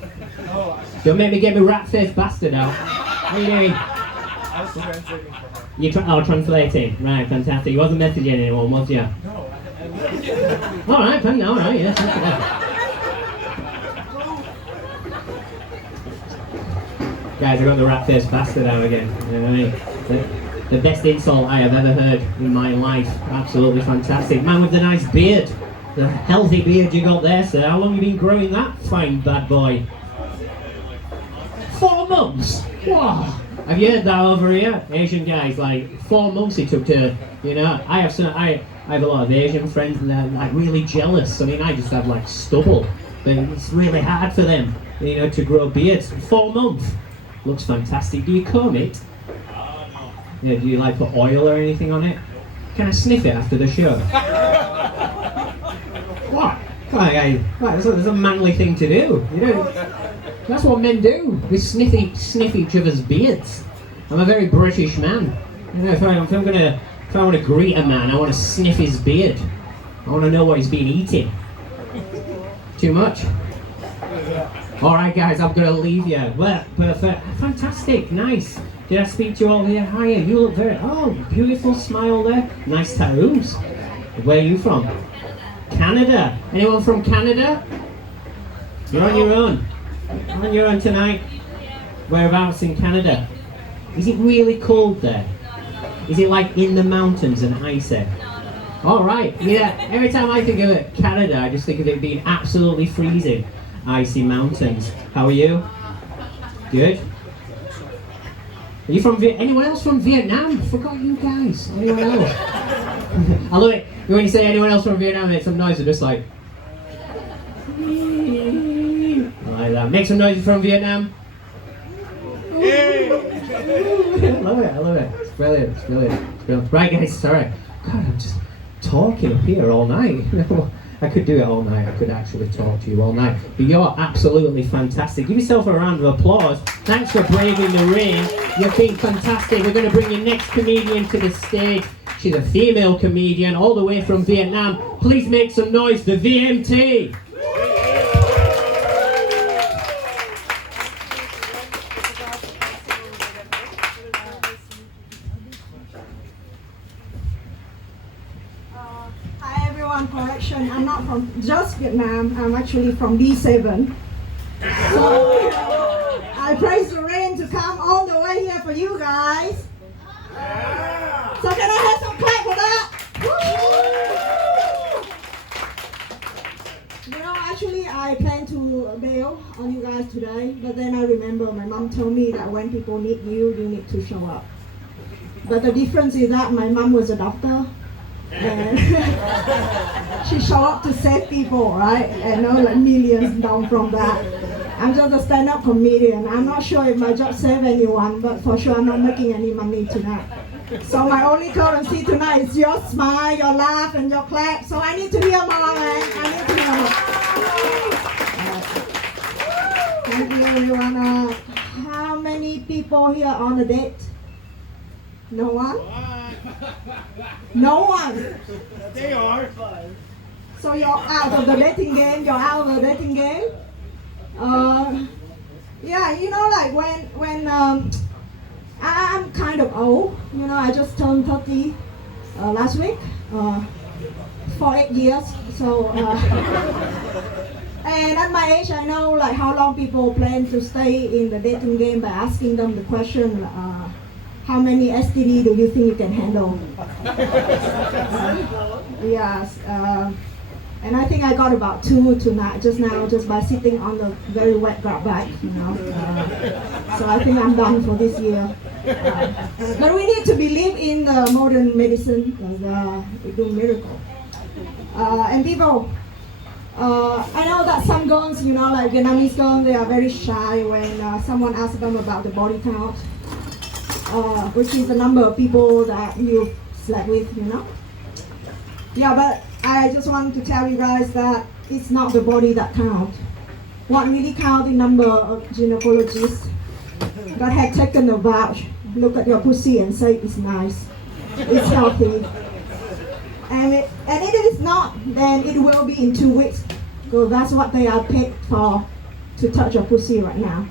Don't make me get me rat-faced bastard out. What are you doing? I was translating for her. You're translating. Right, fantastic. You wasn't messaging anyone, was you? No. Alright, alright, yes. Guys, I got the rat-faced bastard out again. You know what I mean? The best insult I have ever heard in my life. Absolutely fantastic. Man with the nice beard. The healthy beard you got there, sir. How long have you been growing that fine bad boy? 4 months? Wow. Have you heard that over here? Asian guys, like 4 months it took to, you know, I have a lot of Asian friends and they're like really jealous. I mean, I just have like stubble. But it's really hard for them, you know, to grow beards. 4 months. Looks fantastic. Do you comb it? Yeah, do you like put oil or anything on it? Can I sniff it after the show? What? Come on, guys. Right, that's a manly thing to do. You know, that's what men do. We sniff each other's beards. I'm a very British man. You know, if I want to greet a man, I want to sniff his beard. I want to know what he's been eating. Too much? All right, guys, I'm going to leave you. Well, perfect. Fantastic. Nice. Did I speak to you all here? Hiya. You look very... Oh, beautiful smile there. Nice tattoos. Where are you from? Canada. Anyone from Canada? You're on your own. On your own tonight. Whereabouts in Canada? Is it really cold there? Is it like in the mountains and icy? All right, yeah. Every time I think of Canada, I just think of it being absolutely freezing, icy mountains. How are you? Good. Are you from anyone else from Vietnam? I forgot you guys. Anyone else? I love it when you say anyone else from Vietnam. Make some noise. Just like that. Make some noise from Vietnam. I love it. I love it. It's brilliant. It's brilliant. It's brilliant. Right, guys. Sorry. God, I'm just talking up here all night. I could do it all night. I could actually talk to you all night. But you're absolutely fantastic. Give yourself a round of applause. Thanks for braving the rain. You've been fantastic. We're going to bring your next comedian to the stage. She's a female comedian all the way from Vietnam. Please make some noise, the VMT. Hi everyone, correction, I'm not from just Vietnam, I'm actually from B7. So I praise the rain to come all the way here for you guys. So can I have some clap for that? You know, actually I plan to bail on you guys today, but then I remember my mom told me that when people need you, you need to show up. But the difference is that my mom was a doctor. And she showed up to save people, right? And like millions down from that. I'm just a stand-up comedian. I'm not sure if my job saved anyone, but for sure I'm not making any money tonight. So my only currency tonight is your smile, your laugh, and your clap. So I need to hear more, man. I need to hear more. Thank you, everyone. How many people here on a date? No one? No one? They are. So you're out of the dating game? You're out of the dating game? Yeah, you know, like when I'm kind of old. You know, I just turned 30 last week for 8 years. So, and at my age, I know like how long people plan to stay in the dating game by asking them the question, how many STD do you think you can handle? Yes. And I think I got about 2 tonight, just now, just by sitting on the very wet grab bag, you know. So I think I'm done for this year. But we need to believe in the modern medicine, because we do miracles. And people, I know that some girls, you know, like Vietnamese girls, they are very shy when someone asks them about the body count, which is the number of people that you slept with, you know. Yeah, but I just want to tell you guys that it's not the body that counts. What really counts is the number of gynecologists that have taken a vouch, look at your pussy and say it's nice, it's healthy. And if it is not, then it will be in 2 weeks. So that's what they are paid for, to touch your pussy right now.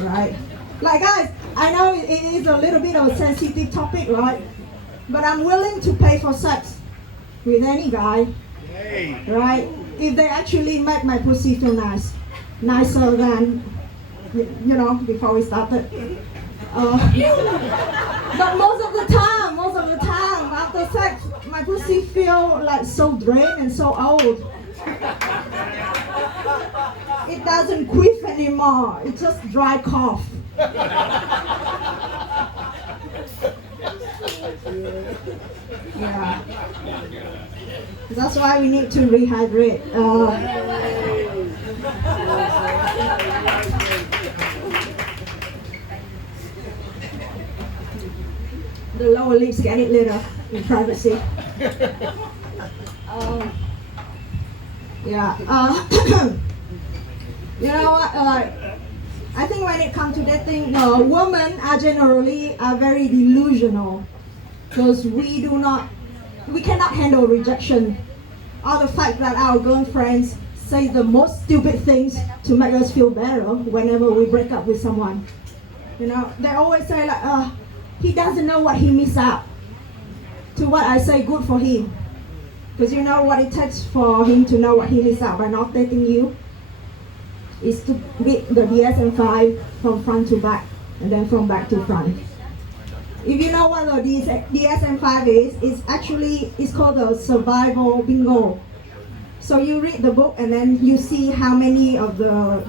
Right? Like guys, I know it is a little bit of a sensitive topic, right? But I'm willing to pay for sex with any guy, right? If they actually make my pussy feel nice, nicer than, you know, before we started. But most of the time, after sex, my pussy feel like so drained and so old. It doesn't quiff anymore. It's just dry cough. Yeah. That's why we need to rehydrate. The lower lips get it later in privacy. Yeah. You know what? I think when it comes to dating, women are generally very delusional, because we cannot handle rejection, or the fact that our girlfriends say the most stupid things to make us feel better whenever we break up with someone. You know, they always say like, he doesn't know what he missed out. To what I say, good for him. Because you know what it takes for him to know what he missed out by not dating you? Is to read the DSM-5 from front to back and then from back to front. If you know what the DSM-5 is, it's called the survival bingo. So you read the book and then you see how many of the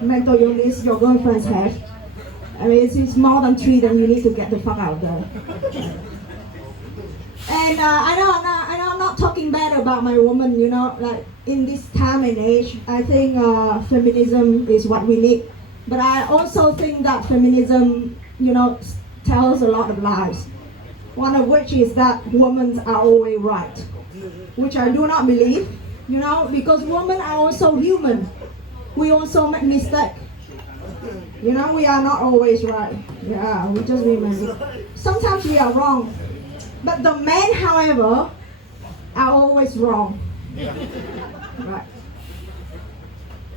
mental illness your girlfriends have. I mean, it's more than 3, then you need to get the fuck out there. And I know I'm not talking bad about my woman, like in this time and age, I think feminism is what we need. But I also think that feminism, tells a lot of lies. One of which is that women are always right, which I do not believe, because women are also human. We also make mistakes. We are not always right. Yeah, we just remember. Sometimes we are wrong. But the men, however, are always wrong. Right.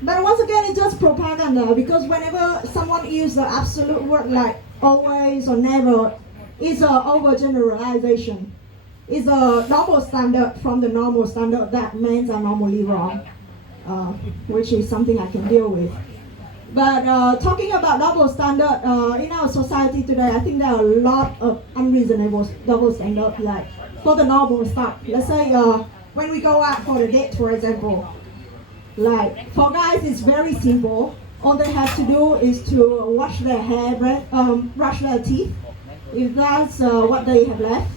But once again, it's just propaganda, because whenever someone uses the absolute word like always or never, it's an overgeneralization. It's a double standard from the normal standard that men are normally wrong, which is something I can deal with. But talking about double standard, in our society today, I think there are a lot of unreasonable double standards, like for the normal stuff. Let's say when we go out for a date, for example, like for guys, it's very simple. All they have to do is to wash their hair, brush their teeth, if that's what they have left,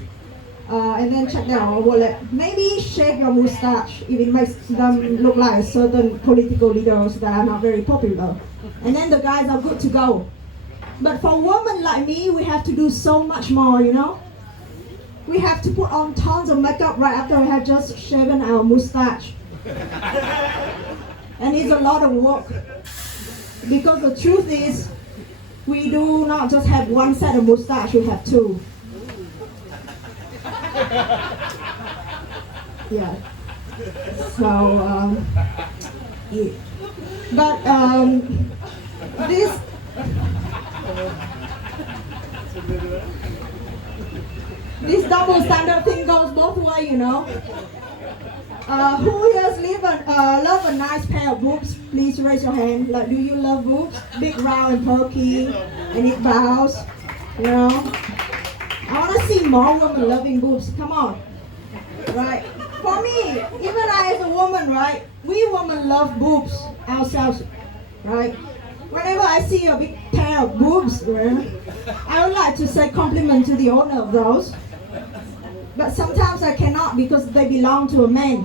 and then check their wallet. Maybe shave your mustache if it makes them look like certain political leaders that are not very popular. And then the guys are good to go. But for women like me, we have to do so much more, We have to put on tons of makeup right after we have just shaven our mustache. And it's a lot of work. Because the truth is, we do not just have one set of mustache, we have 2. Yeah. So, yeah. But this double standard thing goes both ways, Who here love a nice pair of boobs? Please raise your hand. Like, do you love boobs? Big, round, and perky, and it bows. I want to see more women loving boobs. Come on, right? For me, even I as a woman, right? We women love boobs ourselves, right? Whenever I see a big pair of boobs, I would like to say compliment to the owner of those. But sometimes I cannot because they belong to a man.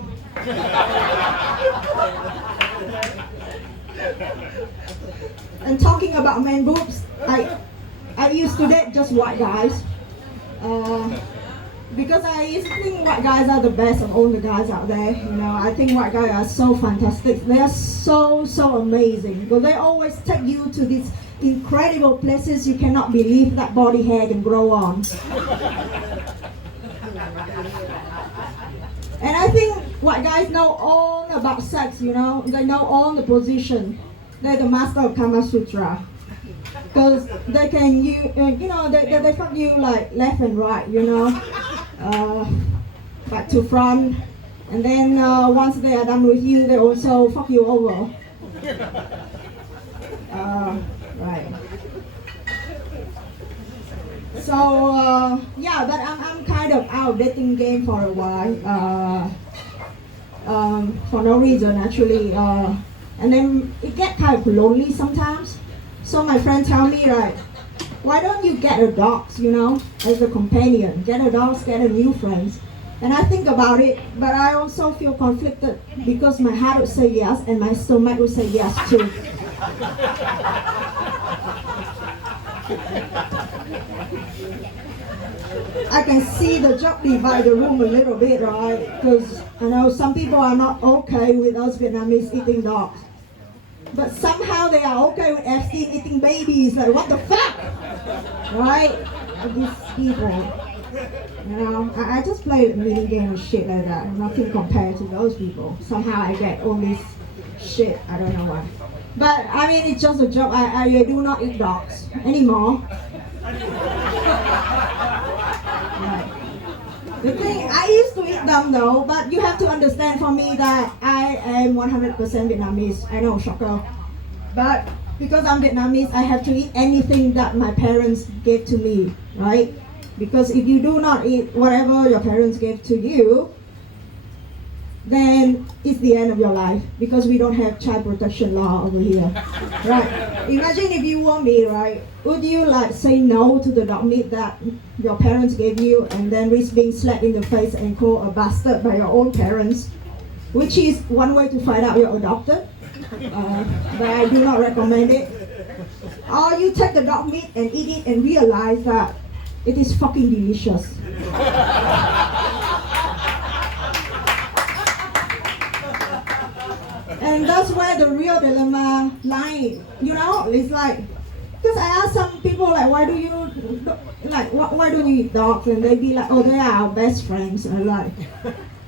And talking about man boobs, I used to date just white guys. Because I used to think white guys are the best of all the guys out there. I think white guys are so fantastic. They are so amazing. Because they always take you to these incredible places you cannot believe that body hair can grow on. And I think white guys know all about sex, They know all the position. They're the master of Kama Sutra. Because they can, they fuck you like left and right, back to front. And then once they are done with you, they also fuck you over. Right. So, yeah, but I'm kind of out dating game for a while. For no reason, actually. And then it gets kind of lonely sometimes. So my friend tell me, like, why don't you get a dog, as a companion? Get a dog, get a new friends. And I think about it, but I also feel conflicted because my heart would say yes and my stomach would say yes too. I can see the job divide the room a little bit, right? Because I know some people are not okay with us Vietnamese eating dogs. But somehow they are okay with Epstein eating babies. Like, what the fuck? Right? These people. I just play a mini game and shit like that. Nothing compared to those people. Somehow I get all this shit. I don't know why. But I mean, it's just a joke. I do not eat dogs anymore. Right. The thing, I used to eat them though, but you have to understand for me that I am 100% Vietnamese. I know, shocker. But because I'm Vietnamese, I have to eat anything that my parents gave to me, right? Because if you do not eat whatever your parents gave to you, then it's the end of your life, because we don't have child protection law over here, right? Imagine if you were me, right? Would you like say no to the dog meat that your parents gave you and then risk being slapped in the face and called a bastard by your own parents, which is one way to find out you're adopted, but I do not recommend it. Or you take the dog meat and eat it and realize that it is fucking delicious. And that's where the real dilemma lies, you know? It's like, because I ask some people like, why don't you eat dogs? And they be like, oh, they are our best friends. And I'm like,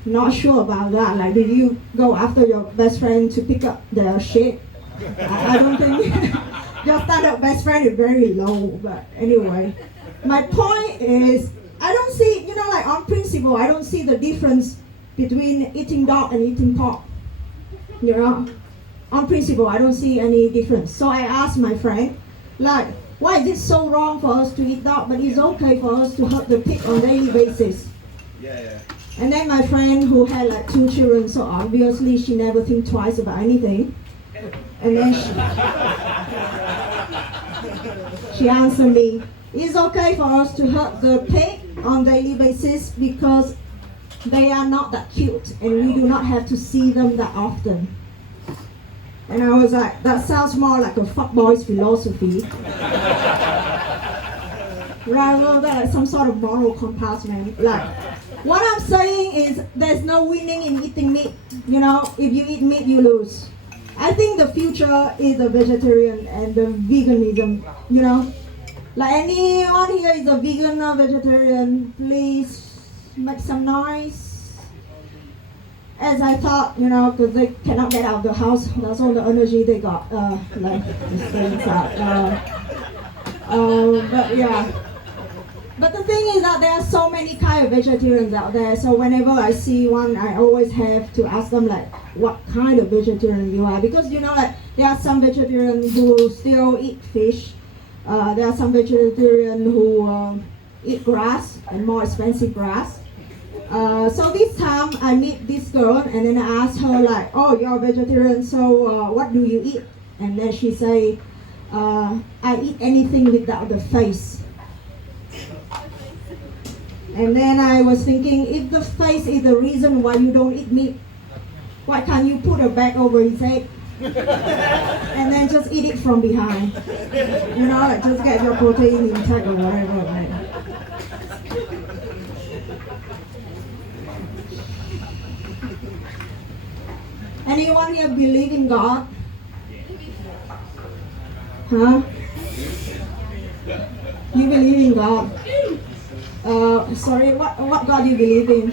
not sure about that. Like, did you go after your best friend to pick up their shit? I don't think your standard best friend is very low. But anyway, my point is, I don't see, you know, like on principle, I don't see the difference between eating dog and eating pork. You know, on principle, I don't see any difference. So I asked my friend, like, why is it so wrong for us to eat dog, but it's okay for us to hurt the pig on a daily basis? Yeah. And then my friend, who had like 2 children, so obviously she never think twice about anything. And then she answered me, it's okay for us to hurt the pig on a daily basis because they are not that cute and we do not have to see them that often. And I was like, that sounds more like a fuckboy's philosophy rather than like some sort of moral compass, man. Like, what I'm saying is there's no winning in eating meat. You know, if you eat meat, you lose. I think the future is the vegetarian and the veganism, you know. Like, anyone here is a vegan or vegetarian, please make some noise. As I thought, you know, because they cannot get out of the house. That's all the energy they got, like, to stay inside. But yeah. But the thing is that there are so many kind of vegetarians out there. So whenever I see one, I always have to ask them, like, what kind of vegetarian you are. Because, you know, like, there are some vegetarians who still eat fish. There are some vegetarians who eat grass, and more expensive grass. So this time I meet this girl and then I ask her like, oh, you're a vegetarian, so what do you eat? And then she say, I eat anything without the face. And then I was thinking, if the face is the reason why you don't eat meat, why can't you put a bag over his head and then just eat it from behind? You know, like just get your protein intake or whatever, right? Anyone here believe in God? Huh? You believe in God? Sorry, what God do you believe in?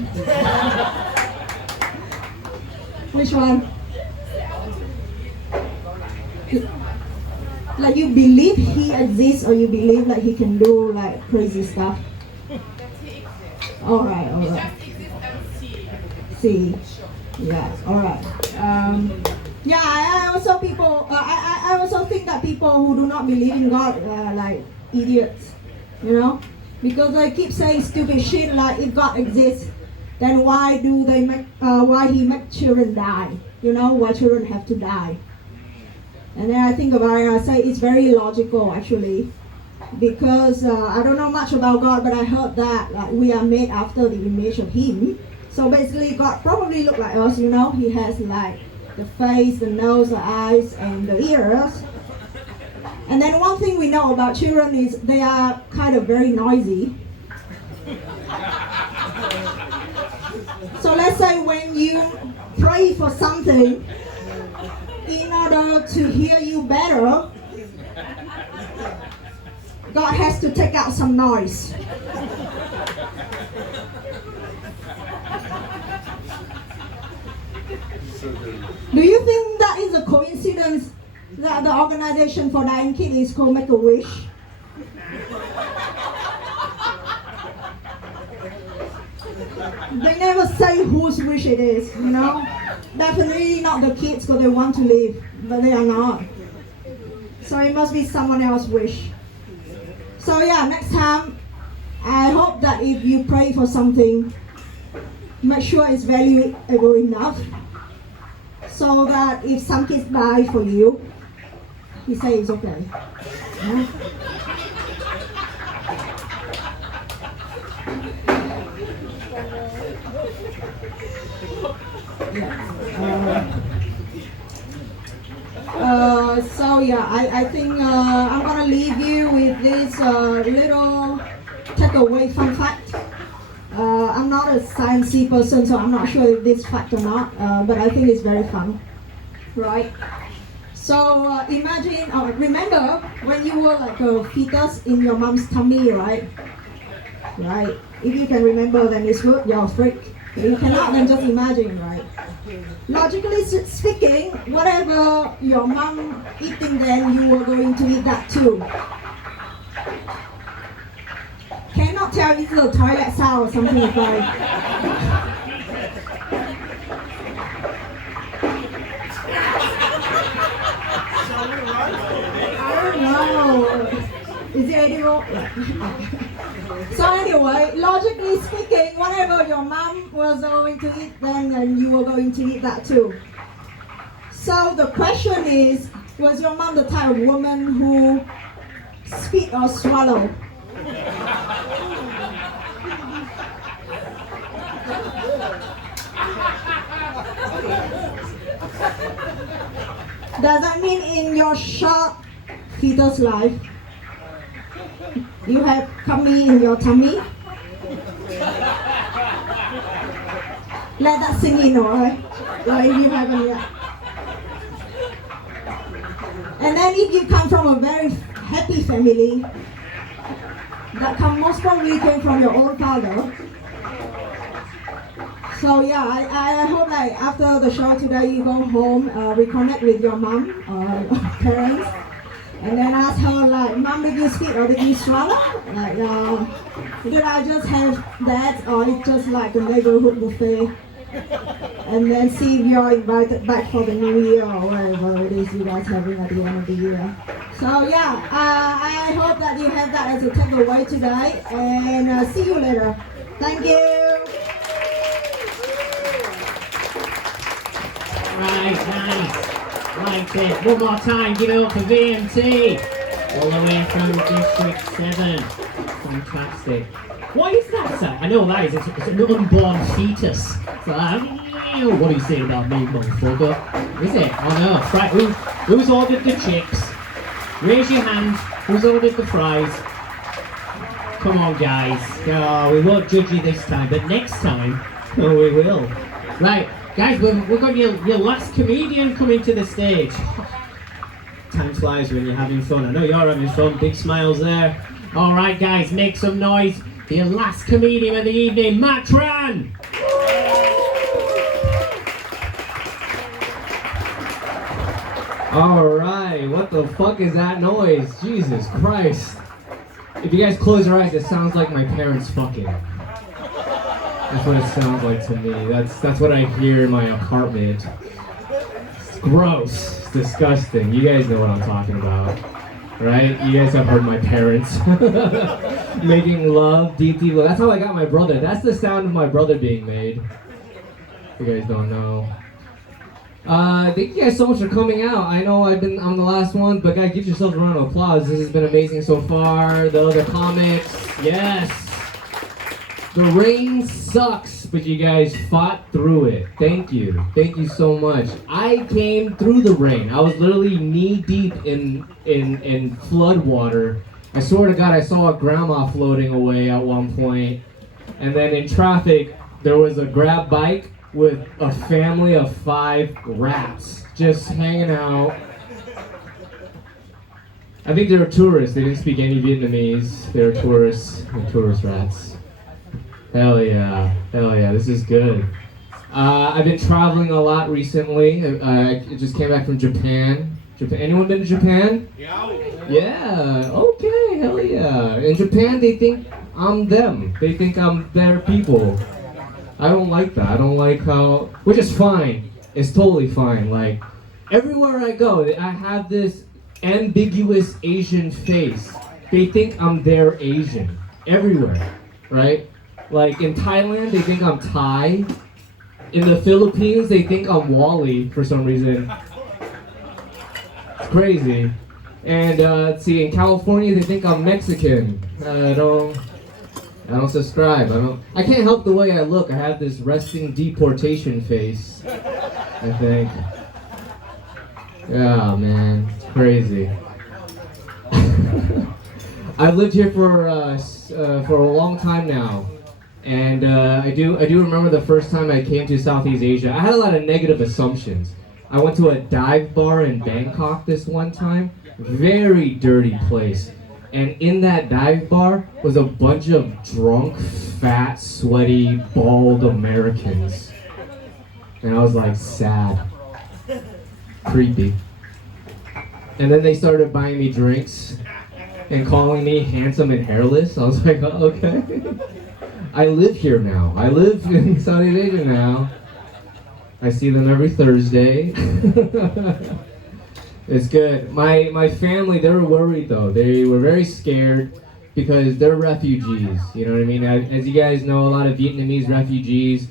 Which one? Like you believe He exists, or you believe like He can do like crazy stuff? All right. See. Yeah, all right. Yeah, I also think that people who do not believe in God are like idiots, you know, because they keep saying stupid shit like if God exists, then why He make children die? You know, why children have to die? And then I think about it, I say it's very illogical actually, because I don't know much about God, but I heard that like, we are made after the image of Him. So basically, God probably look like us, you know. He has like the face, the nose, the eyes, and the ears. And then one thing we know about children is they are kind of very noisy. So let's say when you pray for something, in order to hear you better, God has to take out some noise. Do you think that is a coincidence that the organization for dying kids is called Make-A-Wish? They never say whose wish it is, you know? Definitely not the kids because they want to live, but they are not. So it must be someone else's wish. So yeah, next time, I hope that if you pray for something, make sure it's valuable enough so that if some kids die for you, you say it's okay. Yeah? So yeah, I think I'm gonna leave you with this little takeaway fun fact. I'm not a sciencey person, so I'm not sure if this fact or not, but I think it's very fun, right? So imagine, remember when you were like a fetus in your mom's tummy, right? Right. If you can remember, then it's good. You're a freak. If you cannot, then just imagine, right? Logically speaking, whatever your mom eating, then you were going to eat that too. Cannot tell it's the toilet sound or something like that. I don't know. Is it edible? So anyway, logically speaking, whatever your mom was going to eat then you were going to eat that too. So the question is, was your mom the type of woman who spit or swallow? Does that mean in your short fetus life, you have tummy in your tummy? Let that sink in, alright? Like if you haven't yet. And then if you come from a very happy family, that most probably came from your own father. So yeah, I hope that after the show today you go home, reconnect with your mom or parents, and then ask her like, Mom, did you spit or did you swallow? Like, did I just have that or it's just like a neighborhood buffet? And then see if you're invited back for the new year or whatever it is you guys having at the end of the year. So yeah, I hope that you have that as a takeaway today, and see you later. Thank you. Right, nice. Like it. One more time, give it up for VMT. All the way from District 7. Fantastic. What is that, sir? I know what that is. It's an unborn fetus. It's like, what are you saying about me, motherfucker? Is it? Oh no. Right, who's ordered the chips? Raise your hand. Who's ordered the fries? Come on, guys. Oh, we won't judge you this time, but next time, oh, we will. Right. Guys, we've got your last comedian coming to the stage. Time flies when you're having fun. I know you're having fun. Big smiles there. All right, guys, make some noise for your last comedian of the evening, Matt Tran. All right, what the fuck is that noise? Jesus Christ. If you guys close your eyes, it sounds like my parents fucking. That's what it sounds like to me. That's what I hear in my apartment. It's gross. It's disgusting. You guys know what I'm talking about, right? You guys have heard my parents making love, deep love. That's how I got my brother. That's the sound of my brother being made. You guys don't know. Thank you guys so much for coming out. I know I've been on the last one, but guys, give yourselves a round of applause. This has been amazing so far. The other comics, yes. The rain sucks, but you guys fought through it. Thank you. Thank you so much. I came through the rain. I was literally knee deep in flood water. I swear to God, I saw a grandma floating away at one point. And then in traffic, there was a grab bike with a family of 5 rats just hanging out. I think they were tourists. They didn't speak any Vietnamese. They were tourists. They're tourist rats. Hell yeah, this is good. I've been traveling a lot recently. I just came back from Japan. Anyone been to Japan? Yeah, okay, hell yeah. In Japan, they think I'm them. They think I'm their people. I don't like that. I don't like how, which is fine. It's totally fine. Like, everywhere I go, I have this ambiguous Asian face. They think I'm their Asian everywhere, right? Like in Thailand, they think I'm Thai. In the Philippines, they think I'm Wally for some reason. It's crazy. And let's see, in California, they think I'm Mexican. I don't subscribe. I can't help the way I look. I have this resting deportation face, I think. Yeah, man, it's crazy. I've lived here for a long time now, and I do remember the first time I came to Southeast Asia. I had a lot of negative assumptions. I went to a dive bar in Bangkok this one time, very dirty place, and in that dive bar was a bunch of drunk, fat, sweaty, bald Americans, and I was like sad. Creepy. And then they started buying me drinks and calling me handsome and hairless. I was like, oh, okay. I live here now. I live in Southeast Asia now. I see them every Thursday. It's good. My family, they were worried though. They were very scared because they're refugees. You know what I mean? As you guys know, a lot of Vietnamese refugees,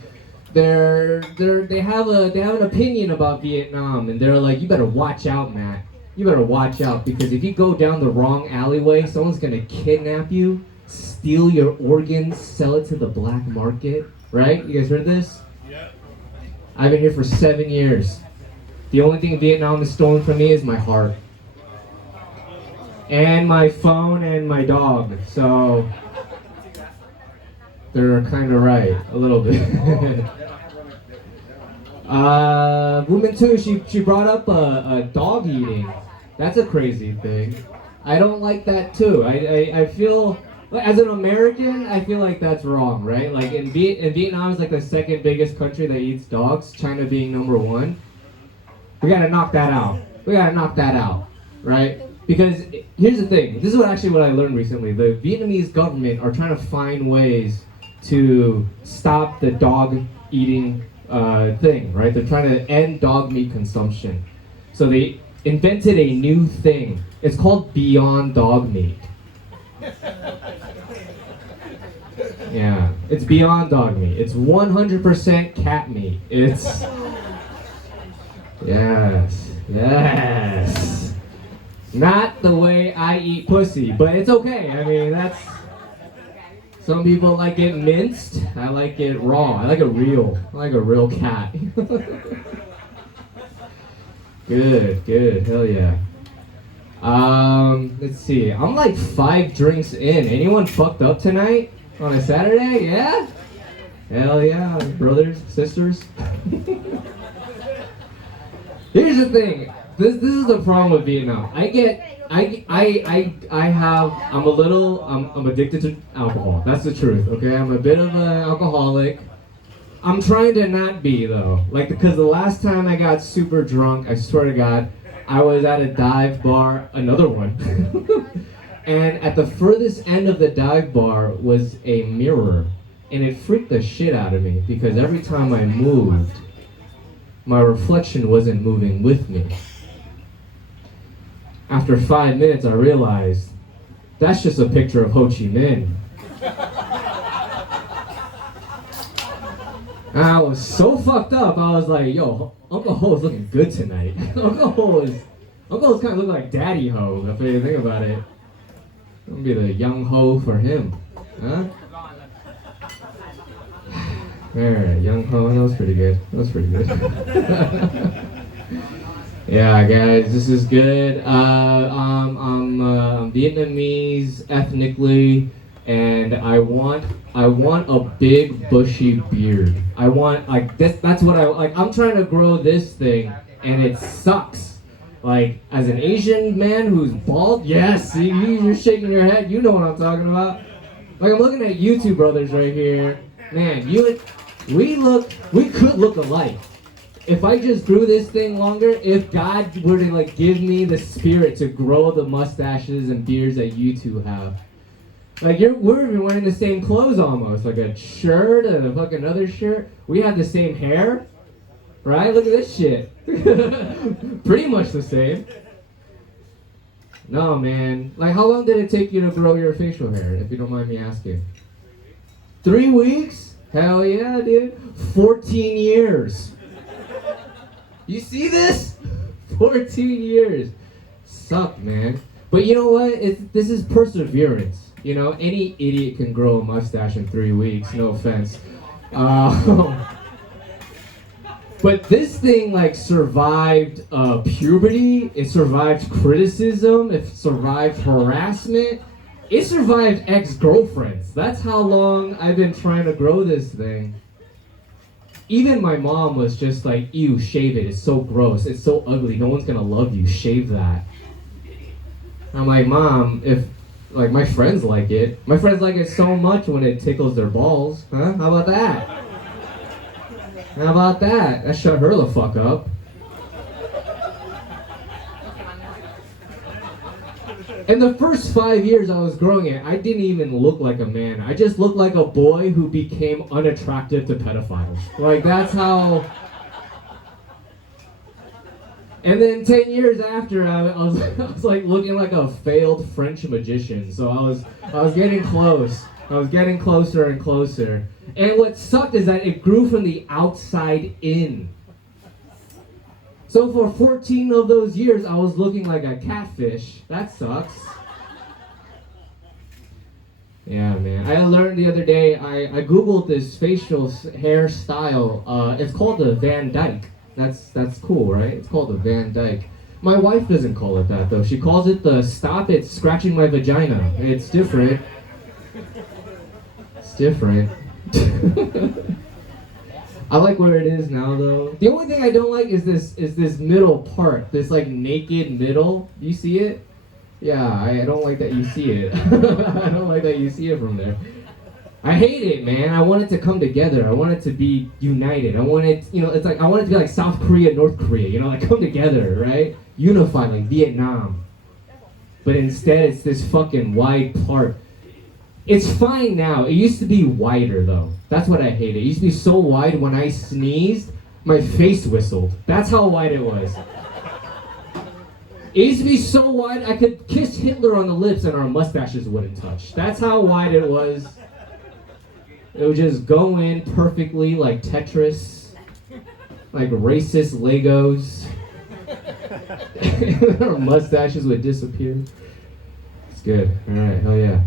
they have an opinion about Vietnam, and they're like, you better watch out, Matt. You better watch out, because if you go down the wrong alleyway, someone's gonna kidnap you, steal your organs, sell it to the black market. Right? You guys heard this? Yeah. I've been here for 7 years. The only thing Vietnam has stolen from me is my heart. And my phone and my dog. So they're kind of right, a little bit. Woman 2, she brought up a dog eating. That's a crazy thing. I don't like that too. I feel, as an American, I feel like that's wrong, right? Like in Vietnam is like the second biggest country that eats dogs, China being number 1. We gotta knock that out. Right? Because here's the thing. This is what I learned recently. The Vietnamese government are trying to find ways to stop the dog eating thing, right? They're trying to end dog meat consumption. So they invented a new thing. It's called Beyond Dog Meat. Yeah, it's Beyond Dog Meat. It's 100% cat meat. It's... Yes. Not the way I eat pussy, but it's okay. I mean, that's... Some people like it minced. I like it raw. I like it real. I like a real cat. Good. Hell yeah. Let's see. I'm like 5 drinks in. Anyone fucked up tonight on a Saturday? Yeah? Hell yeah, brothers, sisters. Here's the thing. This is the problem with Vietnam. I'm addicted to alcohol. That's the truth, okay? I'm a bit of an alcoholic. I'm trying to not be though. Like, because the last time I got super drunk, I swear to God, I was at a dive bar, another one. And at the furthest end of the dive bar was a mirror. And it freaked the shit out of me because every time I moved, my reflection wasn't moving with me. After 5 minutes, I realized that's just a picture of Ho Chi Minh. And I was so fucked up. I was like, yo, Uncle Ho's looking good tonight. Uncle Ho's kind of looking like Daddy Ho, if you think about it. I'm gonna be the young Ho for him, huh? Alright, young Ho, that was pretty good. Yeah, guys, this is good. I'm Vietnamese ethnically, and I want a big bushy beard. I want like this. That's what I like. I'm trying to grow this thing, and it sucks. Like as an Asian man who's bald, yes, you're shaking your head. You know what I'm talking about. Like I'm looking at you two brothers right here. Man, we could look alike. If I just grew this thing longer, if God were to like give me the spirit to grow the mustaches and beards that you two have, like we're even wearing the same clothes almost, like a shirt and a fucking other shirt. We have the same hair, right? Look at this shit. Pretty much the same. No, man. Like, how long did it take you to grow your facial hair, if you don't mind me asking? 3 weeks? Hell yeah, dude. 14 years. You see this? 14 years. Suck, man. But you know what? This is perseverance. You know, any idiot can grow a mustache in 3 weeks. No offense. But this thing like survived puberty, it survived criticism, it survived harassment, it survived ex-girlfriends. That's how long I've been trying to grow this thing. Even my mom was just like, ew, shave it, it's so gross, it's so ugly, no one's gonna love you, shave that. I'm like, Mom, if like my friends like it so much when it tickles their balls, huh? How about that? How about that? That shut her the fuck up. In the first 5 years I was growing it, I didn't even look like a man. I just looked like a boy who became unattractive to pedophiles. Like, that's how... And then 10 years after, I was like looking like a failed French magician. So I was getting close. I was getting closer and closer. And what sucked is that it grew from the outside in. So for 14 of those years, I was looking like a catfish. That sucks. Yeah, man. I learned the other day, I Googled this facial hairstyle. It's called the Van Dyke. That's cool, right? It's called the Van Dyke. My wife doesn't call it that, though. She calls it the Stop It Scratching My Vagina. It's different. It's different. I like where it is now, though. The only thing I don't like is this middle part, this like naked middle. Do you see it? Yeah, I don't like that you see it. I don't like that you see it from there. I hate it, man. I want it to come together. I want it to be united. I want it, it's like I want it to be like South Korea, North Korea. Like come together, right? Unified like Vietnam. But instead, it's this fucking wide part. It's fine now. It used to be wider, though. That's what I hate. It used to be so wide when I sneezed, my face whistled. That's how wide it was. It used to be so wide I could kiss Hitler on the lips and our mustaches wouldn't touch. That's how wide it was. It would just go in perfectly like Tetris, like racist Legos. Our mustaches would disappear. It's good. All right, hell yeah.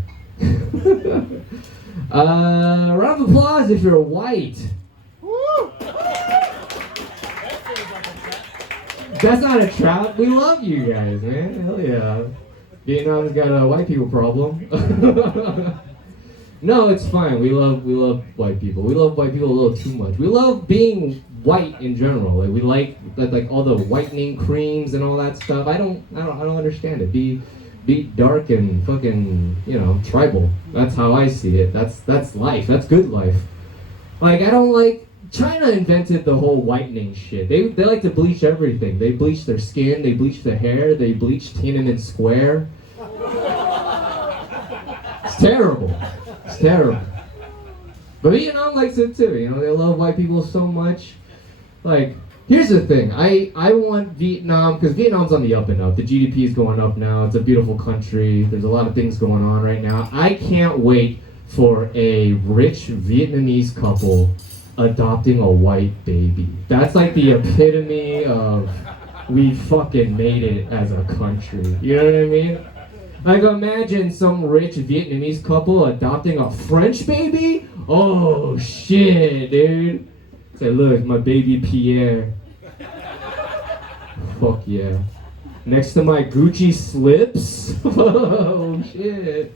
Round of applause if you're white. Woo! That's not a trap. We love you guys, man. Hell yeah. Vietnam's got a white people problem. No, it's fine. We love white people. We love white people a little too much. We love being white in general. Like we like all the whitening creams and all that stuff. I don't understand it. Be dark and fucking, tribal. That's how I see it. That's life. That's good life. Like, I don't like... China invented the whole whitening shit. They like to bleach everything. They bleach their skin, they bleach their hair, they bleach Tiananmen Square. It's terrible. It's terrible. But Vietnam likes it too, they love white people so much. Like, here's the thing, I want Vietnam, because Vietnam's on the up and up. The GDP is going up now, it's a beautiful country, there's a lot of things going on right now. I can't wait for a rich Vietnamese couple adopting a white baby. That's like the epitome of we fucking made it as a country. You know what I mean? Like imagine some rich Vietnamese couple adopting a French baby? Oh shit, dude. Say, look, my baby Pierre. Fuck yeah. Next to my Gucci slips? Oh shit.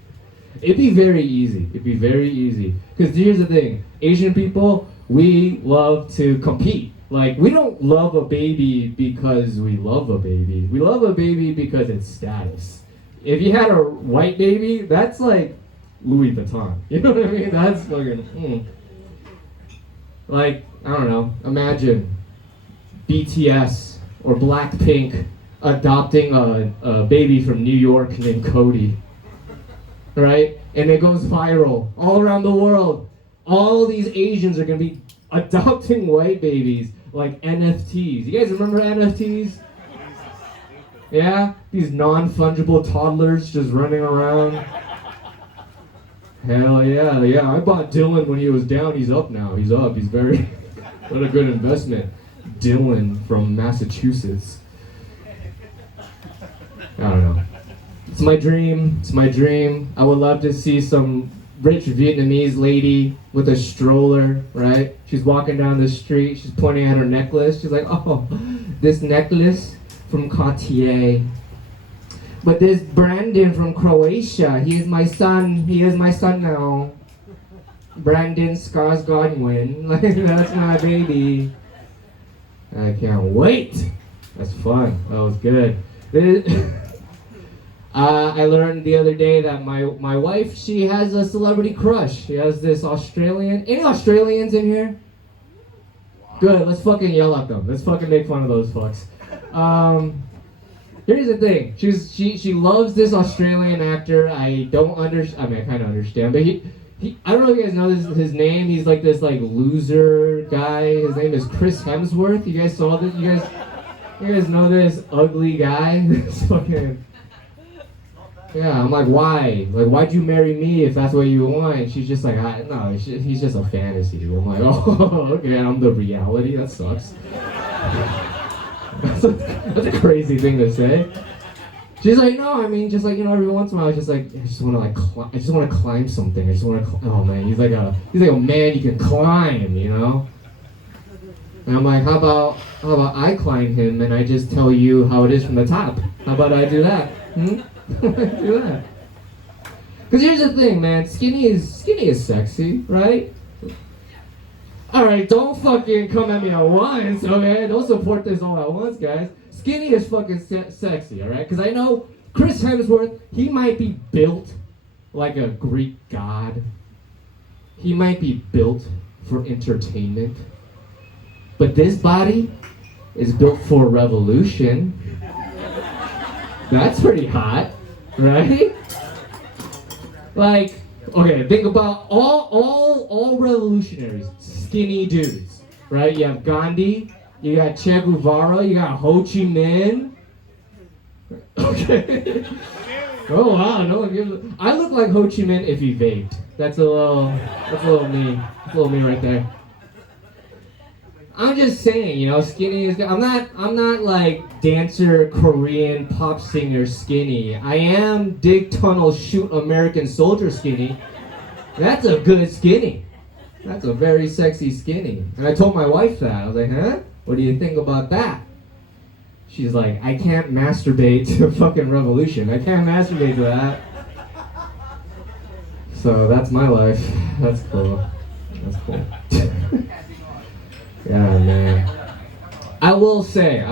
It'd be very easy. It'd be very easy. Because here's the thing. Asian people, we love to compete. Like, we don't love a baby because we love a baby. We love a baby because it's status. If you had a white baby, that's like Louis Vuitton. You know what I mean? That's fucking, Like, I don't know, imagine BTS or Blackpink adopting a baby from New York named Cody. Right? And it goes viral all around the world. All these Asians are going to be adopting white babies like NFTs. You guys remember NFTs? Yeah? These non-fungible toddlers just running around. Hell yeah, yeah. I bought Dylan when he was down. He's up now. He's up. He's very... What a good investment. Dylan from Massachusetts. I don't know. It's my dream. It's my dream. I would love to see some rich Vietnamese lady with a stroller, right? She's walking down the street. She's pointing at her necklace. She's like, oh, this necklace from Cartier. But this Brandon from Croatia, he is my son. He is my son now. Brandon Skarsgård. Like, that's my baby. I can't wait. That's fun. That was good. I learned the other day that my wife, she has a celebrity crush. She has this Australian. Any Australians in here? Good. Let's fucking yell at them. Let's fucking make fun of those fucks. Here's the thing. She loves this Australian actor. I don't understand. I mean, I kind of understand, but he I don't know if you guys know his name. He's like this like loser guy. His name is Chris Hemsworth. You guys saw this? You guys know this ugly guy? This fucking... Yeah, I'm like, why? Like, why'd you marry me if that's what you want? And she's just like, no, he's just a fantasy. I'm like, oh, okay, I'm the reality? That sucks. That's a crazy thing to say. She's like, no, I mean, just like, you know, every once in a while, I just want to climb something. I just want to, oh man, he's like a man you can climb, you know? And I'm like, how about I climb him and I just tell you how it is from the top? How about I do that? Do that. Because here's the thing, man. Skinny is sexy, right? Alright, don't fucking come at me at once, okay? Don't support this all at once, guys. Skinny is fucking sexy, alright? Because I know Chris Hemsworth, he might be built like a Greek god. He might be built for entertainment. But this body is built for revolution. That's pretty hot, right? Like, okay, think about all revolutionaries, skinny dudes, right? You have Gandhi, you got Che Guevara, you got Ho Chi Minh. Okay. Oh wow, no one gives. I look like Ho Chi Minh if he vaped. That's a little me. That's a little me right there. I'm just saying, you know, skinny is good. I'm not like dancer, Korean, pop singer skinny. I am dig tunnel, shoot American soldier skinny. That's a good skinny. That's a very sexy skinny. And I told my wife that. I was like, huh? What do you think about that? She's like, I can't masturbate to fucking revolution. I can't masturbate to that. So that's my life. That's cool. That's cool. Yeah, man. I will say,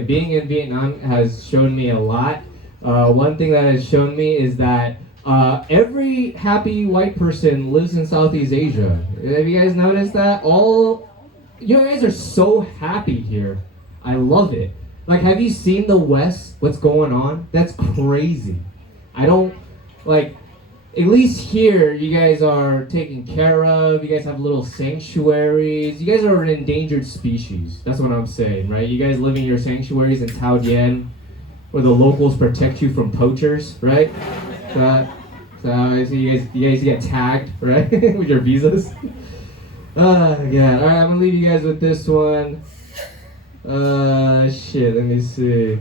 being in Vietnam has shown me a lot. One thing that has shown me is that every happy white person lives in Southeast Asia. Have you guys noticed that? You guys are so happy here. I love it. Like, have you seen the West? What's going on? That's crazy. I don't, like, at least here, you guys are taken care of. You guys have little sanctuaries. You guys are an endangered species. That's what I'm saying, right? You guys live in your sanctuaries in Tao Dien, where the locals protect you from poachers, right? So you guys get tagged, right? With your visas. Oh, God. All right, I'm going to leave you guys with this one. Shit, let me see.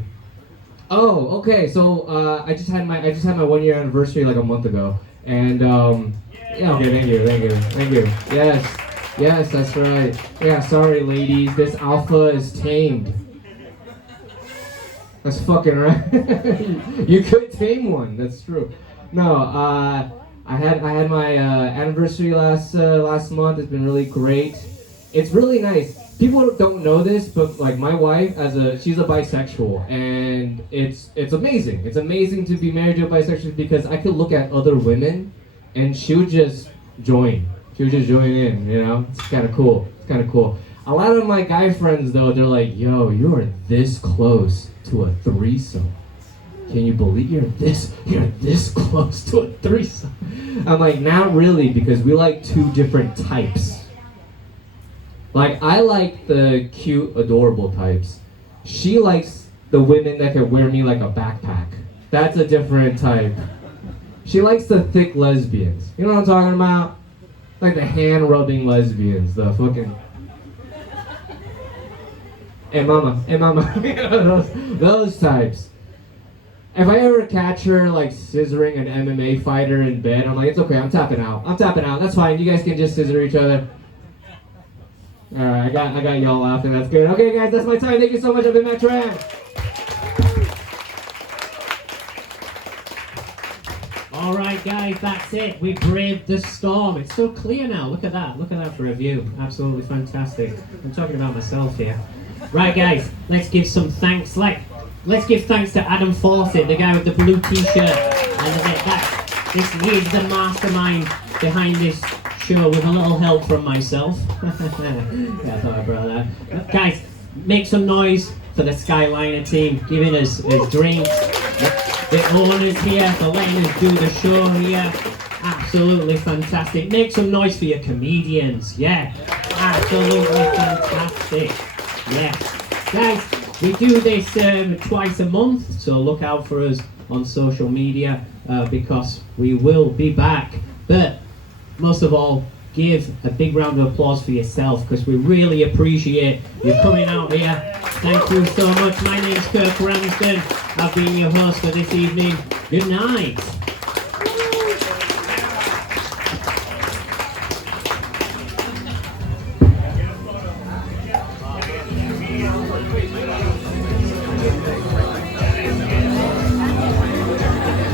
Oh, okay. So I just had my 1 year anniversary like a month ago, and yeah. Okay, thank you. Yes, that's right. Yeah, sorry, ladies. This alpha is tamed. That's fucking right. You could tame one. That's true. No, I had my anniversary last month. It's been really great. It's really nice. People don't know this, but like my wife, she's a bisexual, and it's amazing. It's amazing to be married to a bisexual because I could look at other women, and she would just join. She would just join in, you know? It's kind of cool. A lot of my guy friends, though, they're like, yo, you are this close to a threesome. Can you believe you're this close to a threesome? I'm like, not really, because we like two different types. Like, I like the cute, adorable types. She likes the women that can wear me like a backpack. That's a different type. She likes the thick lesbians. You know what I'm talking about? Like the hand-rubbing lesbians, the fucking... Hey mama, you know, those types. If I ever catch her like scissoring an MMA fighter in bed, I'm like, it's okay, I'm tapping out, that's fine, you guys can just scissor each other. Alright, I got y'all laughing, that's good. Okay guys, that's my time, thank you so much, I've been Matt Tran. Alright guys, that's it. We braved the storm. It's so clear now. Look at that. Look at that for a view. Absolutely fantastic. I'm talking about myself here. Right guys, let's give some thanks. Let's give thanks to Adam Fawcett, the guy with the blue t-shirt. And he's the mastermind behind this show with a little help from myself. Yeah, I thought I brought that. Guys, make some noise for the Skyliner team, giving us drinks. The owners here for letting us do the show here. Absolutely fantastic. Make some noise for your comedians. Yeah, absolutely fantastic. Yes. Guys, we do this twice a month, so look out for us on social media because we will be back. But most of all, give a big round of applause for yourself because we really appreciate you coming out here. Thank you so much. My name's Kirk Ramsden. I've been your host for this evening. Good night.